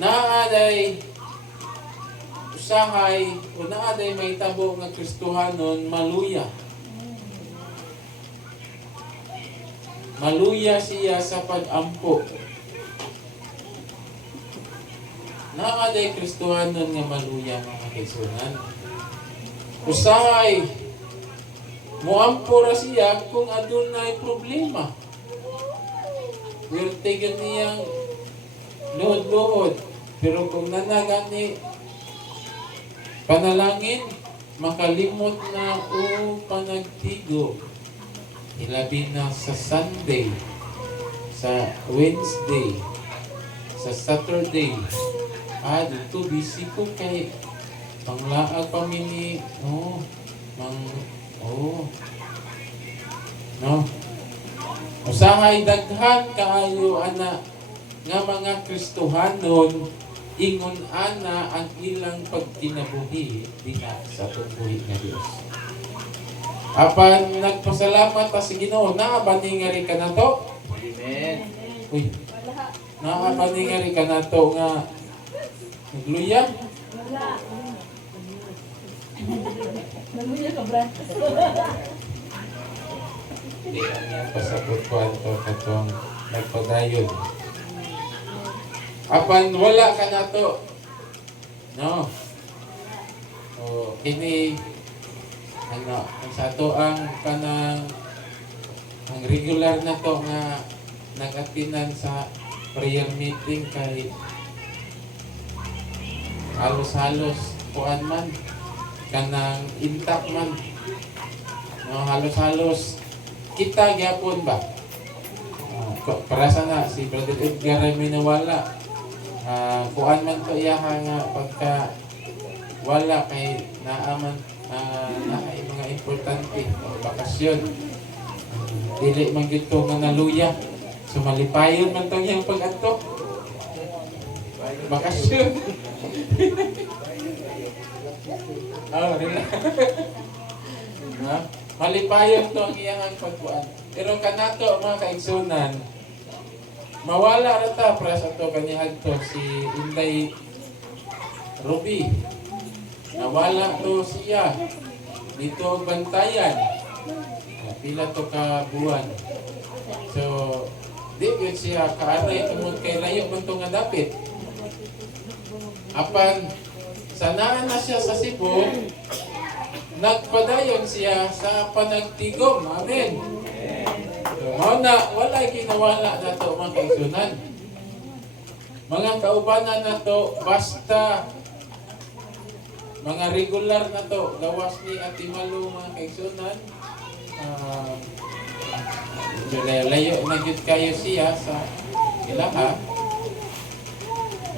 naaday usahay o naaday may tabo nga Kristohanon maluya. Maluya siya sa pag-ampo. Naaday Kristohanon nga maluya mga kaigsunan. Usahay muampo ra siya kung adunay problema. Wirtigan niyang luhod-luhod. Pero kung nanagani panalangin, makalimot na o panagtigo. Ilabi na sa Sunday, sa Wednesday, sa Saturday. Dito busy ko kay panglaag pamini. No. Usahay daghan kaayo ana nga mga Kristohanon ingon ana ang ilang pagkinabuhi diha sa tubuhi nga Dios. Apan nagpasalamat ta sa Ginoo na ba ni nga ri kanato? Amen. Uy. Nakapaningari ka na to nga nagluya. Naluya ka, Brad. Hindi ang pasabot ko ato katong nagpadayon. Apan wala ka na to. No. O kini ang sa to ang kanang ang regular na to nga nag-atinan sa prayer meeting kay halos-halos kuan man kanang intact man. No, halos-halos kita gyapon ba? Para sana si Brother Edgar ay minawala. Kuan man to iya nga pagka wala kay naaman na ay mga importante o bakasyon. Dili man gyud ko nga naluya. Sumalipayon man to iyang pag-adto. Bakasyon. Rila. Malipayon to ang iyang pagkuan. Pero kanato mga kaigsunan, mawala ra ta para sa to kanihan to si Inday Ruby. Nawala to siya dito ang bantayan. Pila to ka buwan. So, di yun siya kaaray tungod kay layo man to nga dapit. Apan, sanaan na siya sa Cebu, nagpadayon siya sa panagtigom. Amen. So, wala'y kinawala na to mga kaigsunan. Mga kaubanan na to, basta mga regular na to, gawas ni Ate Malu mga kaigsunan. Layo na gud kayo siya sa ilaha.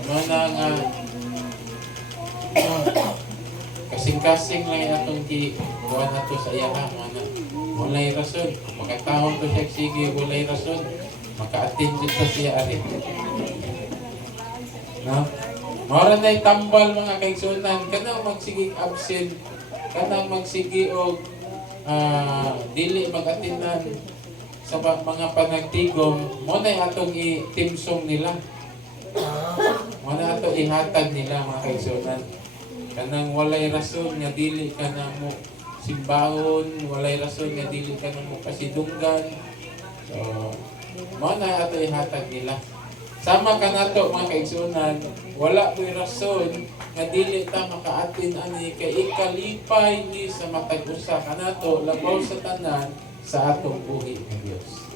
Mga nga kasing-kasing lang atong buwan na to sa ilaha. Walay rason. Makatahon to siya sige, walay rason. Maka-attend dito siya ari. No? Mara na'y tambal mga kaigsunan. Kanang magsigig absent. Kanang magsigi og dili mag-atinan sa mga panagtigom, mo na atong i-timsong nila. Mo na atong ihatag nila mga kaigsunan. Kanang walay rason nga dili ka na mo simbahon, walay rason nga dili ka na mo pasidunggan. So, mo na atong ihatag nila. Sama ka nato mga kaigsunan, wala ko'y rason nga dili ta makaatin ani kay ikalipay ni sa matag usa kanato labaw sa tanan sa atong buhi nga Dios.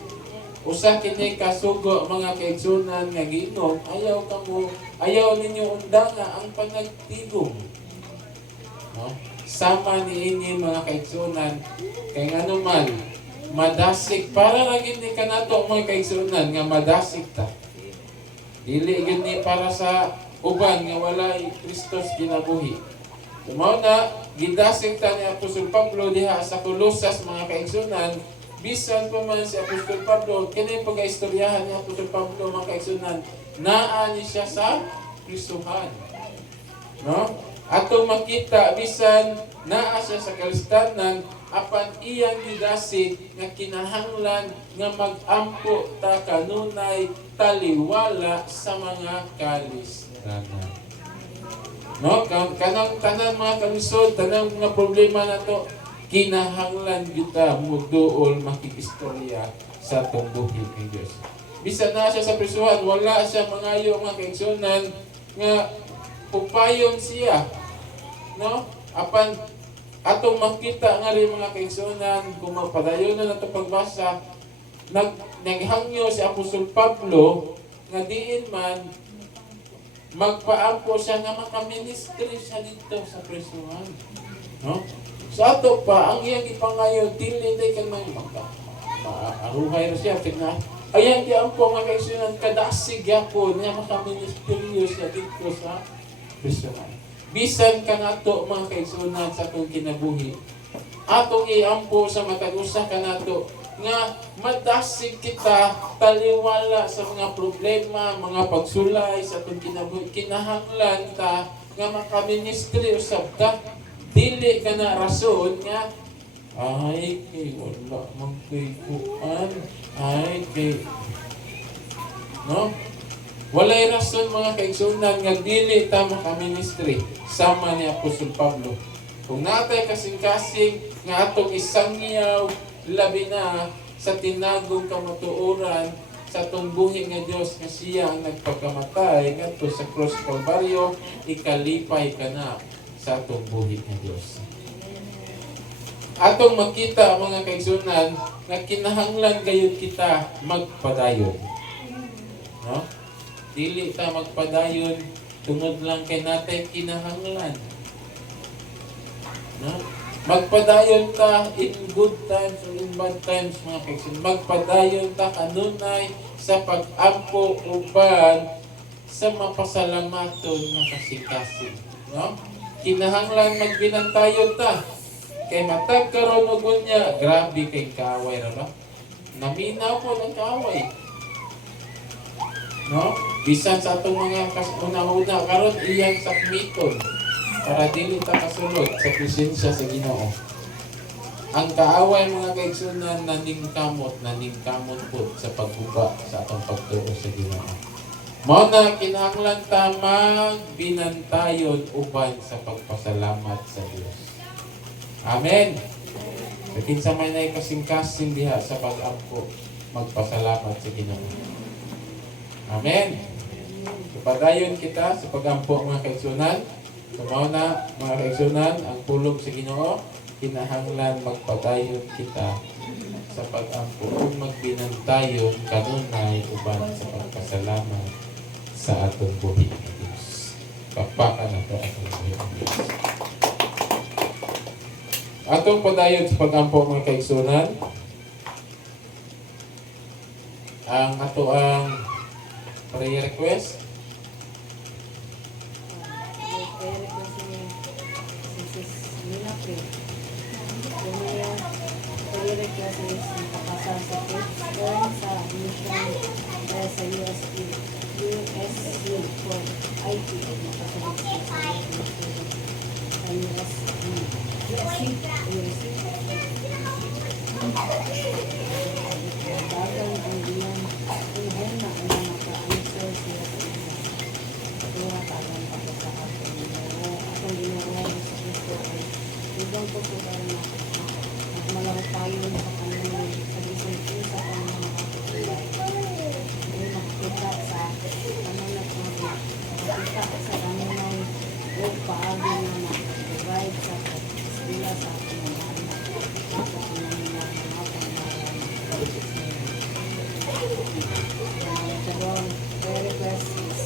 Usa kini kasugo mga kaigsunan nga Ginoo, ayaw ninyo undanga ang panagtigom. No? Sama niini mga kaigsunan kay ngano man madasig para ra gid ni kanato mga kaigsunan nga madasig ta. Dili gid ni para sa uban nga walay Kristos kinabuhi. Mao na gidasig ta ni Apostol Pablo diha sa Colosas mga kaigsunan, bisan pa man si Apostol Pablo kini pagaistoryahan ni Apostol Pablo mga kaigsunan, naa ni siya sa Kristohan. No? Atong makita bisan naa siya sa kalistanan apan iyang gidasig nga kinahanglan nga mag-ampo ta kanunay taliwala sa mga kalistanan. No, kanang tanan mga kalisod, tanang mga problema na to, kinahanglan kita muduol makikistorya sa tumbuhin ng Diyos. Bisan na siya sa prisuhan, wala siya mangayo mga kaigsunan nga upayon siya. No? Apan atong makita nga rin mga kaigsunan, kung mapadayon na nato pagbasa, naghangyo si Apostol Pablo nga diin man magpaampo siya nga makaministry siya dito sa prisuhan. No? Sa ato pa, ang iyang ipangayo, dili day ka nang maaruhay na siya. Tignan, ayan giampo mga kaigsunan, kadasig yapon niya makaministryo siya dito sa prisuhan. Bisan ka nato mga kaigsunan sa atong kinabuhi, atong iampo sa matag usa ka nato nga madasig kita taliwala sa mga problema, mga pagsulay sa atong kinabuhi. Kinahanglan ta nga makaministry usab ta. Dili ka na rason nga ay kay wala magkaykuan, ay kay no Walay rason mga kaigsunan nga dili ta maka-ministry sama ni Apostol Pablo. Kung natay kasing-kasing nga atong isangyaw labi na sa tinagong kamatuoran sa atong buhi nga Dios nga siya ang nagpagkamatay ngadto sa cross Calvario, ikalipay ka na sa atong buhi nga Dios. Atong makita mga kaigsunan nga kinahanglan gayud kita magpadayon. No? Dili ta magpadayon tungod lang kay natay kinahanglan. No? Magpadayon ta in good times or in bad times mga kaigsunan. Magpadayon ta kanunay sa pag-ampo uban sa mapasalamaton nga kasing-kasing. No? Kinahanglan magbinantayon ta. Kay matag karon og unya, grabe kay kaaway ra ba? Naminaw po ng kaaway. No? Bisan sa atong mga una-una karon iyang sakmiton para dili ta kasulod sa presensya sa Ginoo. Ang kaaway mga kaigsunan naningkamot po sa pagguba sa atong pagtuo sa Ginoo. Mao na kinahanglan ta magbinantayon uban sa pagpasalamat sa Dios. Amen. Sa kinsa may nay kasing-kasing diha sa pag-ampo, magpasalamat sa Ginoo. Amen. Padayon kita sa pag-ampo mga kaigsunan. Mao na mga kaigsunan, ang pulong sa Ginoo, kinahanglan magpadayon kita sa pag-ampo ug magbinantayon kanunay uban sa pagpasalamat sa atong buhi nga Dios. Pakpakan nato atong buhi nga Dios. Atong padayon sa pag-ampo mga kaigsunan, ang ato ang prayer request. Prayer request ni Sis Nina Pre. Yung prayer request is makapasa sa Pittsburgh sa mission sa USU for IT o makasalit sa USU. Bagal ang iyong iyon na ang maka-answer siya sa isa. Kaya tagang ako sa akin. Akong ginagawa sa Kristo ay ibang po po tayo na malawag tayo na kapanunan sa isang sa kanyang makakatulay. Ay makikita sa kanulat natin. Makikita sa kanunan o paagi na na-provide sa sila sa ating mga anak. Tapos na nila mga pangalan. Second, prayer request is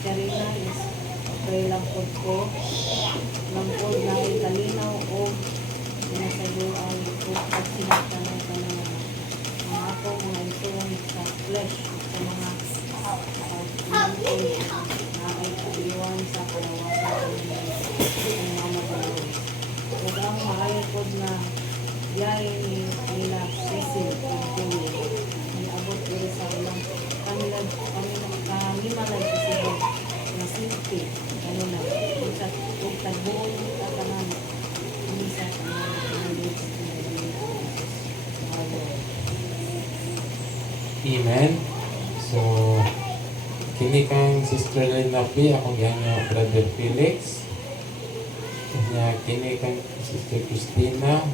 Karina is pray lang po ko langkod na italinaw o nasaduan ko at sinaktan ng kanang mga ako mga ituon sa flesh sa mga langkod na ay kabiwan sa kalawasan ng mga magawa. Huwag ang maayakod na biyahe nila Cecil kung niabot ko sa ulang kami malay kasi na sinti ano na kung tagbuon ka kanan umisa ka na Amen. So, kini kang Sister Lena P, akong yang Brother Felix. Kanya kini kang Sister Christina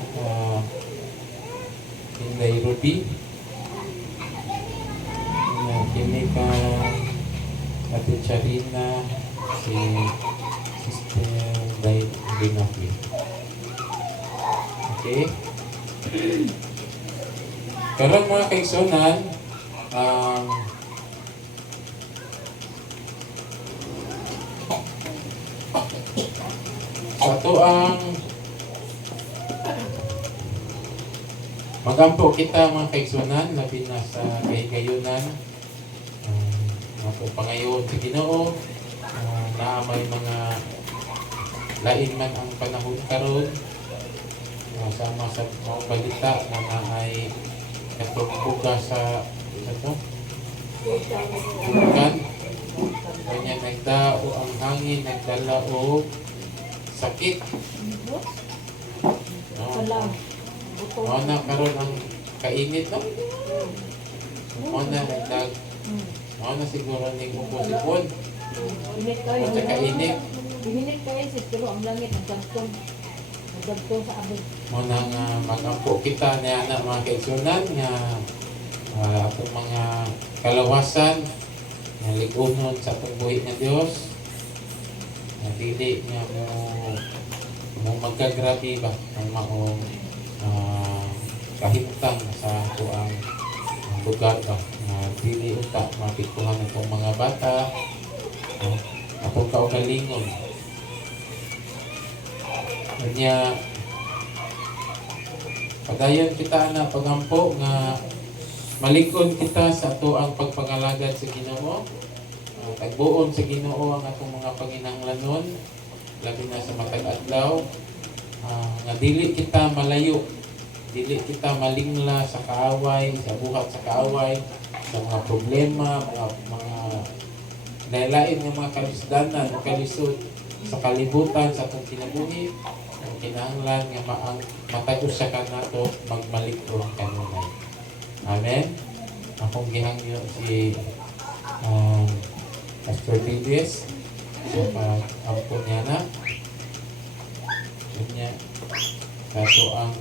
in Nairobi. Kanya kini kang Ate Charina, si Sister Lena P. Okay? Karon mga kaigsunan, sa ato ang magampo kita mga kaigsunan, labi na sa kayunan, ato pangayon sa Ginoo, na may mga lain man ang panahon karon, sama sa mga balita na ay natungkuga sa ito, bukan. Kanya nagdao ang hangin, nagdala o sakit. No? Na karon ang kainit, no? Na nagdag. Na siguro ning upo-sipon. Init kayo. At saka init. Init kayo sis, pero ang langit nagdagtong. Nagdagtong sa abot. Muna nga mag-ampo kita na anak mga kaigsunan nga atong mga kalawasan nga ligunon sa atong buhi nga Dios. Nga dili nga mo magkagrabe ba ang maong kahimtang sa ato ang lugar ba nga dili uta mapikuhan itong mga bata atong kaugalingon. Kanya padayon kita na pagampo nga malikon kita sa ato ang pagpangalagad sa Ginoo. Tagbuon sa Ginoo ang atong mga panginahanglanon labi na sa matag adlaw. Nga dili kita malayo, dili kita malingla sa kaaway, sa buhat sa kaaway, sa mga problema, mga lain nga mga kalisdanan o kalisod sa kalibutan sa atong kinabuhi. Ang kinahanglan nga matag usa ka nato magmalikto kanunay. Amen. Akong gihangyo si Pastor Davis sa pag-ampun niya na. Kanya kaso ang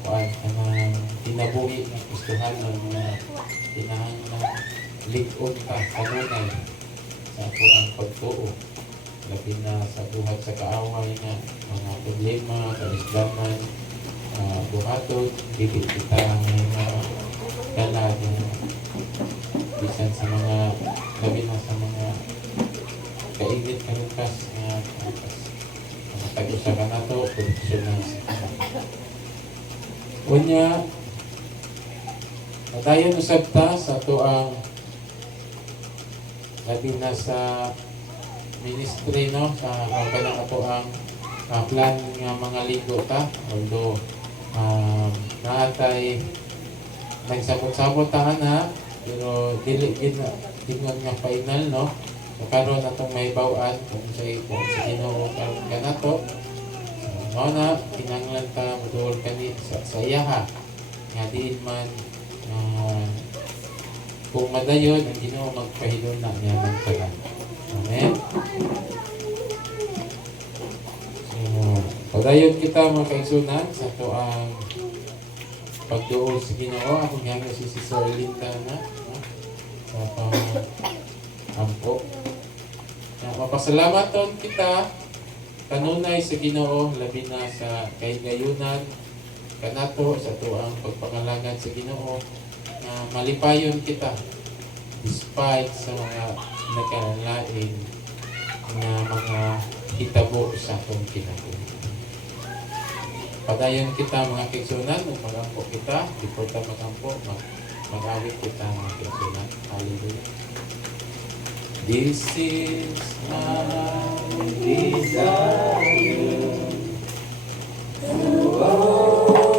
tinabuhi ng Kristohan ng mga kinahanglan likod ka kanunay sa ako ang pagtuo. Labi na sa buhat sa kaaway na mga problema, kalisdaman, buhaton, dili kita mga dalag bisan sa mga labi na sa mga kainit kalukas nga mga tag-usa ka na to, produksyon unya padayon usab ta sa to ang labi na sa ministry, no, sa kanang ato ang plan nga mga linggo ta, although naatay nagsabot-sabot ta na pero dili gid nga final, no. Karon atong mahibaw-an kung sa Ginoo karon kanato mao na kinahanglan ta moduol kani sa iyaha nga diin man kung madayon ang Ginoo magpahilon na niya ng tanan. Amen. So, padayon kita mga kaigsunan sa to ang pagduol sa Ginoo. Ako nga si Sister Linda na, no? Sa pang-ampo. Mapasalamat kita kanunay sa Ginoo labi na sa kaigayunan kanato sa to ang pagpangalagad sa Ginoo na malipayon kita despite sa mga nagkalain na mga hitabo sa atong kinabuhi. Padayon kita mga kaigsunan, mag-ampo kita, before ta mag-ampo, mag-awit kita mga kaigsunan. Hallelujah. This is my desire to honor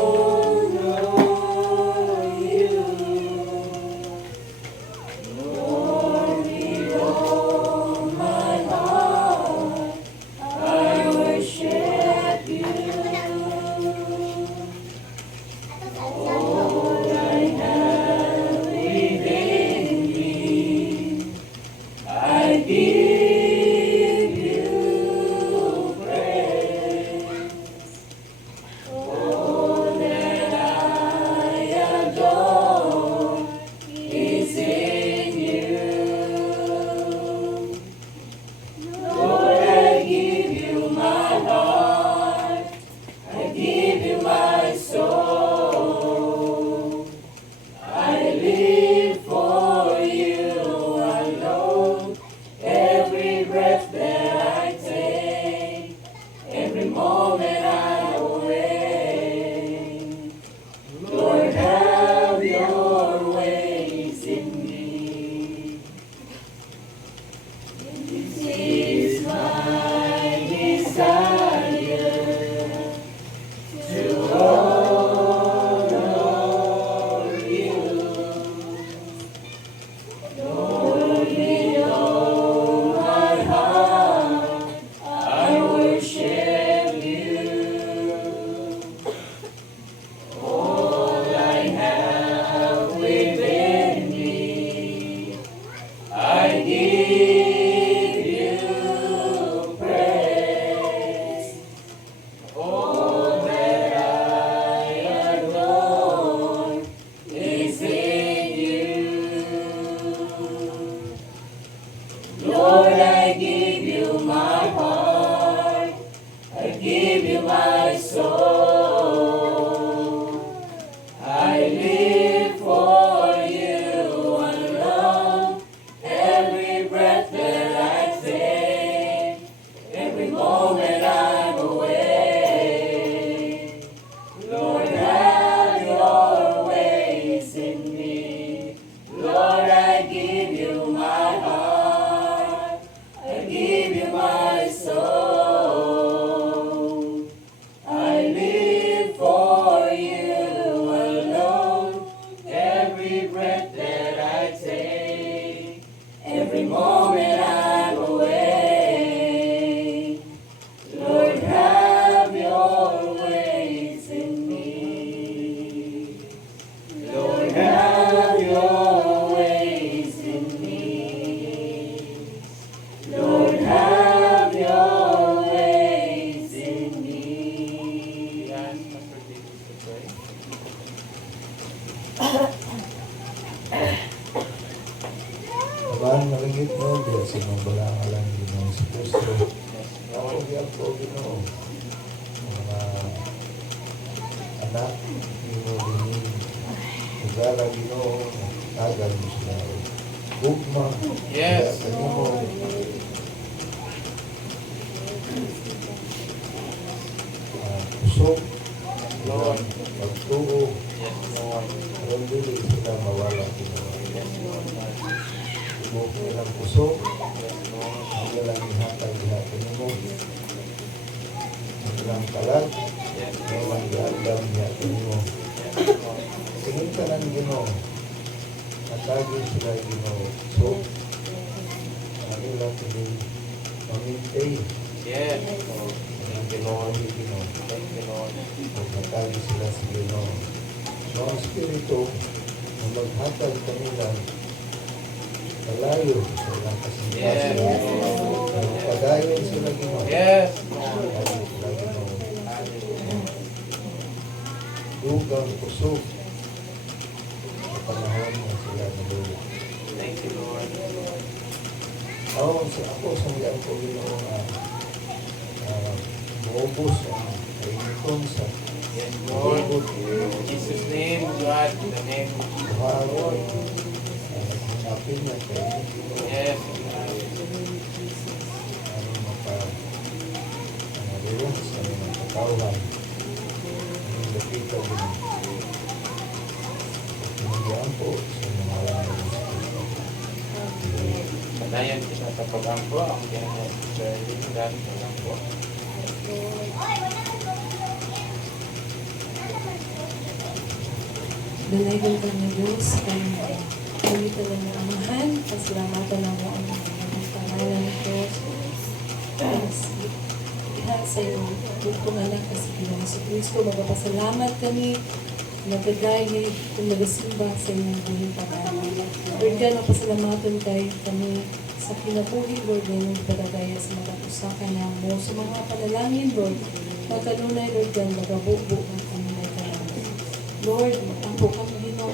give you praise. All that I adore is in you. Lord, I give you my heart. I give you my soul. I live for you alone. Every breath that I take, every moment I'm awake. Lord, have your ways in me. This is my desire to honor you. Lord, with all my heart, I worship you. All I have within me, I give you praise. All that I adore is in you. Lord, I give you my heart. I give you my soul. I live for you alone. Every breath that I take, every moment I'm awake. Lord, have your ways in me. Lord, I give you my heart. I give you my soul. I live for you alone. Every breath that I take, every moment I'm awake. Lord, have your ways in me. Lord, have your ways in me. Lord, have your ways in me. Yes, Pastor David, to pray. Abang nalingit mo, diya sa mga balangalan Ginoo sa Kristo. Ako, diyan ko Ginoo. Mga anak, Ginoo din. Ugala Ginoo, tagal mo sila. Bugma. Yes. Kaya Ginoo. Pusok. Lord. Pagtuo. Yes, Lord. Alam dili sila mawala Ginoo. Yes, Lord. Ibok nilang pusok. Yes, Lord. Ang ilang ihatag ihatag mo. Ang ilang kalag. Yes, Ang ilang ihatag ihatag mo. Lord. Tingin ka ng Ginoo. Natagin sila Ginoo. So, ang ilang pamintay. Yes, Lord. Ang Ginoo ni Ginoo. Thank you, Lord. Kung natagin sila sa Ginoo. So, ang Espiritu, na maghatag kanila malayo sa ilang kasimbasan. Yes, Pagayon sila Ginoo. Yes, Lord. Pagayon sila Ginoo. Dugang pusog sa panahon na sila nalulog. Thank you, Lord. Ako sa mga ko Ginoo maubos ang kainiton sa Yes, Lord. In Jesus' name, God, in the name of buharon napin na kainit Ginoo Yes, ano mapaliwas sa mga katawhan ang lapita Ginoo pinagyan po sa mga alam ng Kristo. Padayan kita sa pag-ampo. Ang ganyan, Sir Lindan, pag-ampo. Dalagan ka ng Diyos, kami talaga ng amahan, pasalamatan lang mo ang mga pangalan ng Diyos. Lahat sa iyo, kung anak kasi Panginoon sa Kristo, magpapasalamat kami, nagkagayay, kung nagasimba sa inyong buhay pangalan. Lord God, mapasalamatan kayo kami sa kinabuhi, Lord, ngayon padagaya sa mga usakan na mo. Sa mga panalangin, Lord, magkanunay, Lord, yan, magabubo ng kanunay ka namin. Lord, ako kami Ginoo,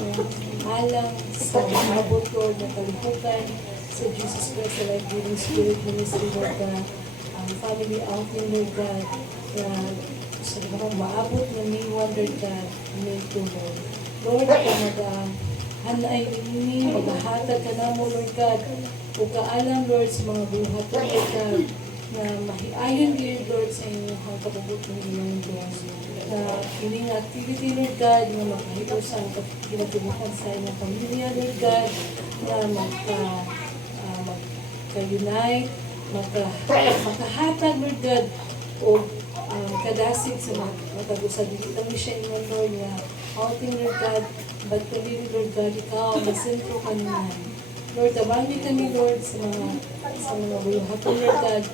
alang sa abot, Lord, na kalihukan sa Jesus Christ, sa Life-Giving Spirit Ministry, Lord, ang family outing, Lord God, na sa mga maabot na may wonder God, may Lord. Lord, ako hanay ini, maghahatag ka na mo, Lord God, o kaalam, Lord, sa mga buhat, Lord God, na mahiayon din, Lord, sa inyong kapabot ng inyong Diyos. Na ining activity, Lord God, na makahito sa kinatubukan sa inyong pamilya, Lord God, na magka-unite, makahatag, Lord God, o kadasig sa mga matag-usad. Dili lang siya inyong, Lord, na outing, Lord God, but kundi, Lord God, ikaw, ang sentro kanina. Lord, tabangi kami, Lord, sa mga buluhaton, Lord God,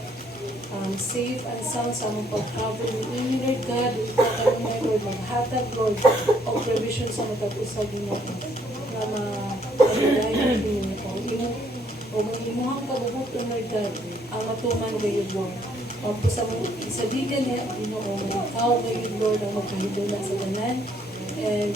safe and sound sa among pag-travel ni Lord God, ikaw kanina, Lord, maghatag, Lord, o provision sa matag-usad niyo, na ma-pagdayan niyo, o imuhang kabubuton, Lord God, ang matuman kayo, Lord. Opo sa mong isabigan niya, Ginoo, ikaw kayo, Lord, ang magkahidula sa ganan. And,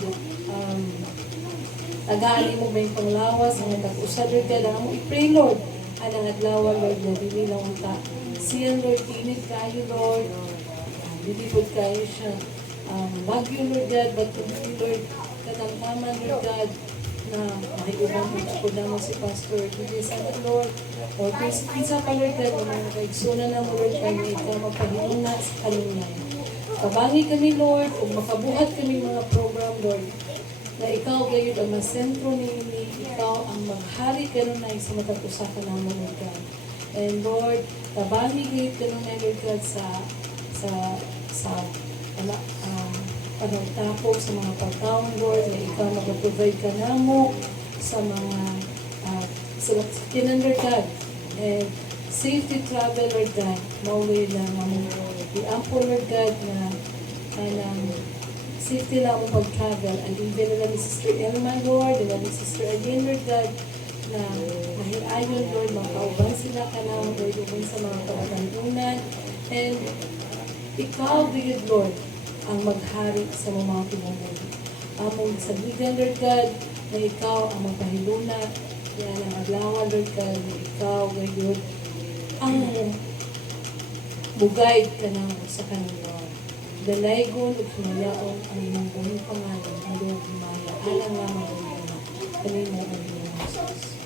tagaan mo ba yung panglawas, ang nag-usad, Lord God, ang mo i-pray, Lord, ang adlaw, Lord, na dili lang unta. Siya, Lord, tinit kayo, Lord, dilipod kayo siya. Bagyo, Lord God, but kundi, Lord, katamtaman, Lord God, na mahiuban mo ako naman si Pastor. Hindi sana, Lord, o kung isa pa, Lord God, na mga kaigsunan na mo, Lord, kaya ikaw magpahinong na sa kalunay. Kabangi kami, Lord, kung makabuhat kami mga program, Lord, na ikaw gayud ang masentro ni ikaw ang maghari kanunay sa matag-usapan naman, Lord God. And Lord, kabangi gayud kanunay, Lord God, panagtapok sa mga pagkaon, Lord, na ikaw mag-provide ka namo sa mga sa kinan, Lord God. And safety travel, Lord God, mauwi lang ang i-ample, Lord God, na safety lang ang pag-travel. And even nila ni Sister Elma, Lord, nila ni Sister Again, Lord God, na mahiayon, Lord, makauban sila ka na, Lord, uban sa mga kabatantunan. And ikaw, bigod, Lord, ang maghari sa mga pinamuli. Among sabigan, Lord God, na ikaw ang magpahiluna, yan ang adlawan, Lord God, na ikaw, gayud, ang bugay ka na sa kanila. Dalaygon at sumayaon ang inyong buong pangalan, ang Lord, Maya, alang lamang ang mga kanina ang inyong Jesus.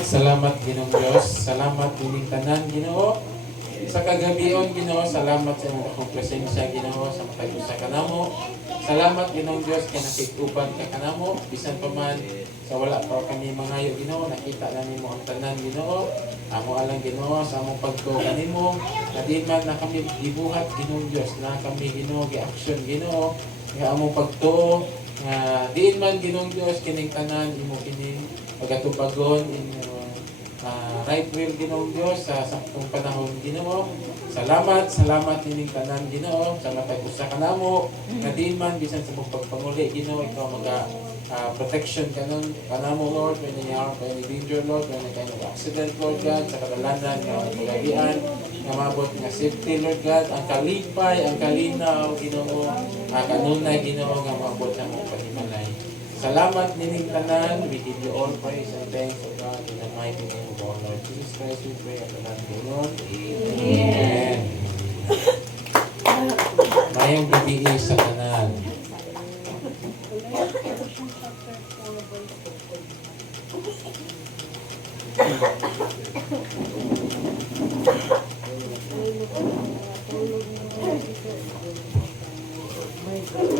Salamat Ginoong Diyos. Salamat dining tanan, Ginoo. Sa kagabion, Ginoo, salamat sa imong presensya, Ginoo, sa matag-usa kanamo. Salamat Ginoong Diyos kay nakituban ka kanamo, bisan pa man sa wala pa kami mangayo, Ginoo, nakita na nimo ang tanan, Ginoo. Amo alang, Ginoo, sa among pagtuo kanimo, na di man na kami gibuhat, Ginoong Diyos, na kami, Ginoo, gi-action, Ginoo, nga among pagtuo, nga diin man, Ginoong Diyos, kining tanan, imo kining pagatubagon in right will, Ginoong Diyos, sa saktong panahon, Ginoo. Salamat nining tanan, Ginoo, sa matag-usa kanamo, na di man bisan sa pagpanguli, Ginoo, ikaw protection kanamo, Lord, when you are any danger, Lord, when you kind of accident, Lord God, sa kadalanan nga pagagian, nga mabot nga safety, Lord God, ang kalipay, ang kalinaw, Ginoo, kanunay, Ginoo, nga mabot sa mong panimalay. Salamat nining tanan. We give you all praise and thanks, O God, in the mighty name of our Lord Jesus Christ. We pray at the name of the Lord. Amen. Mayong bibihi sa tanan. Tulog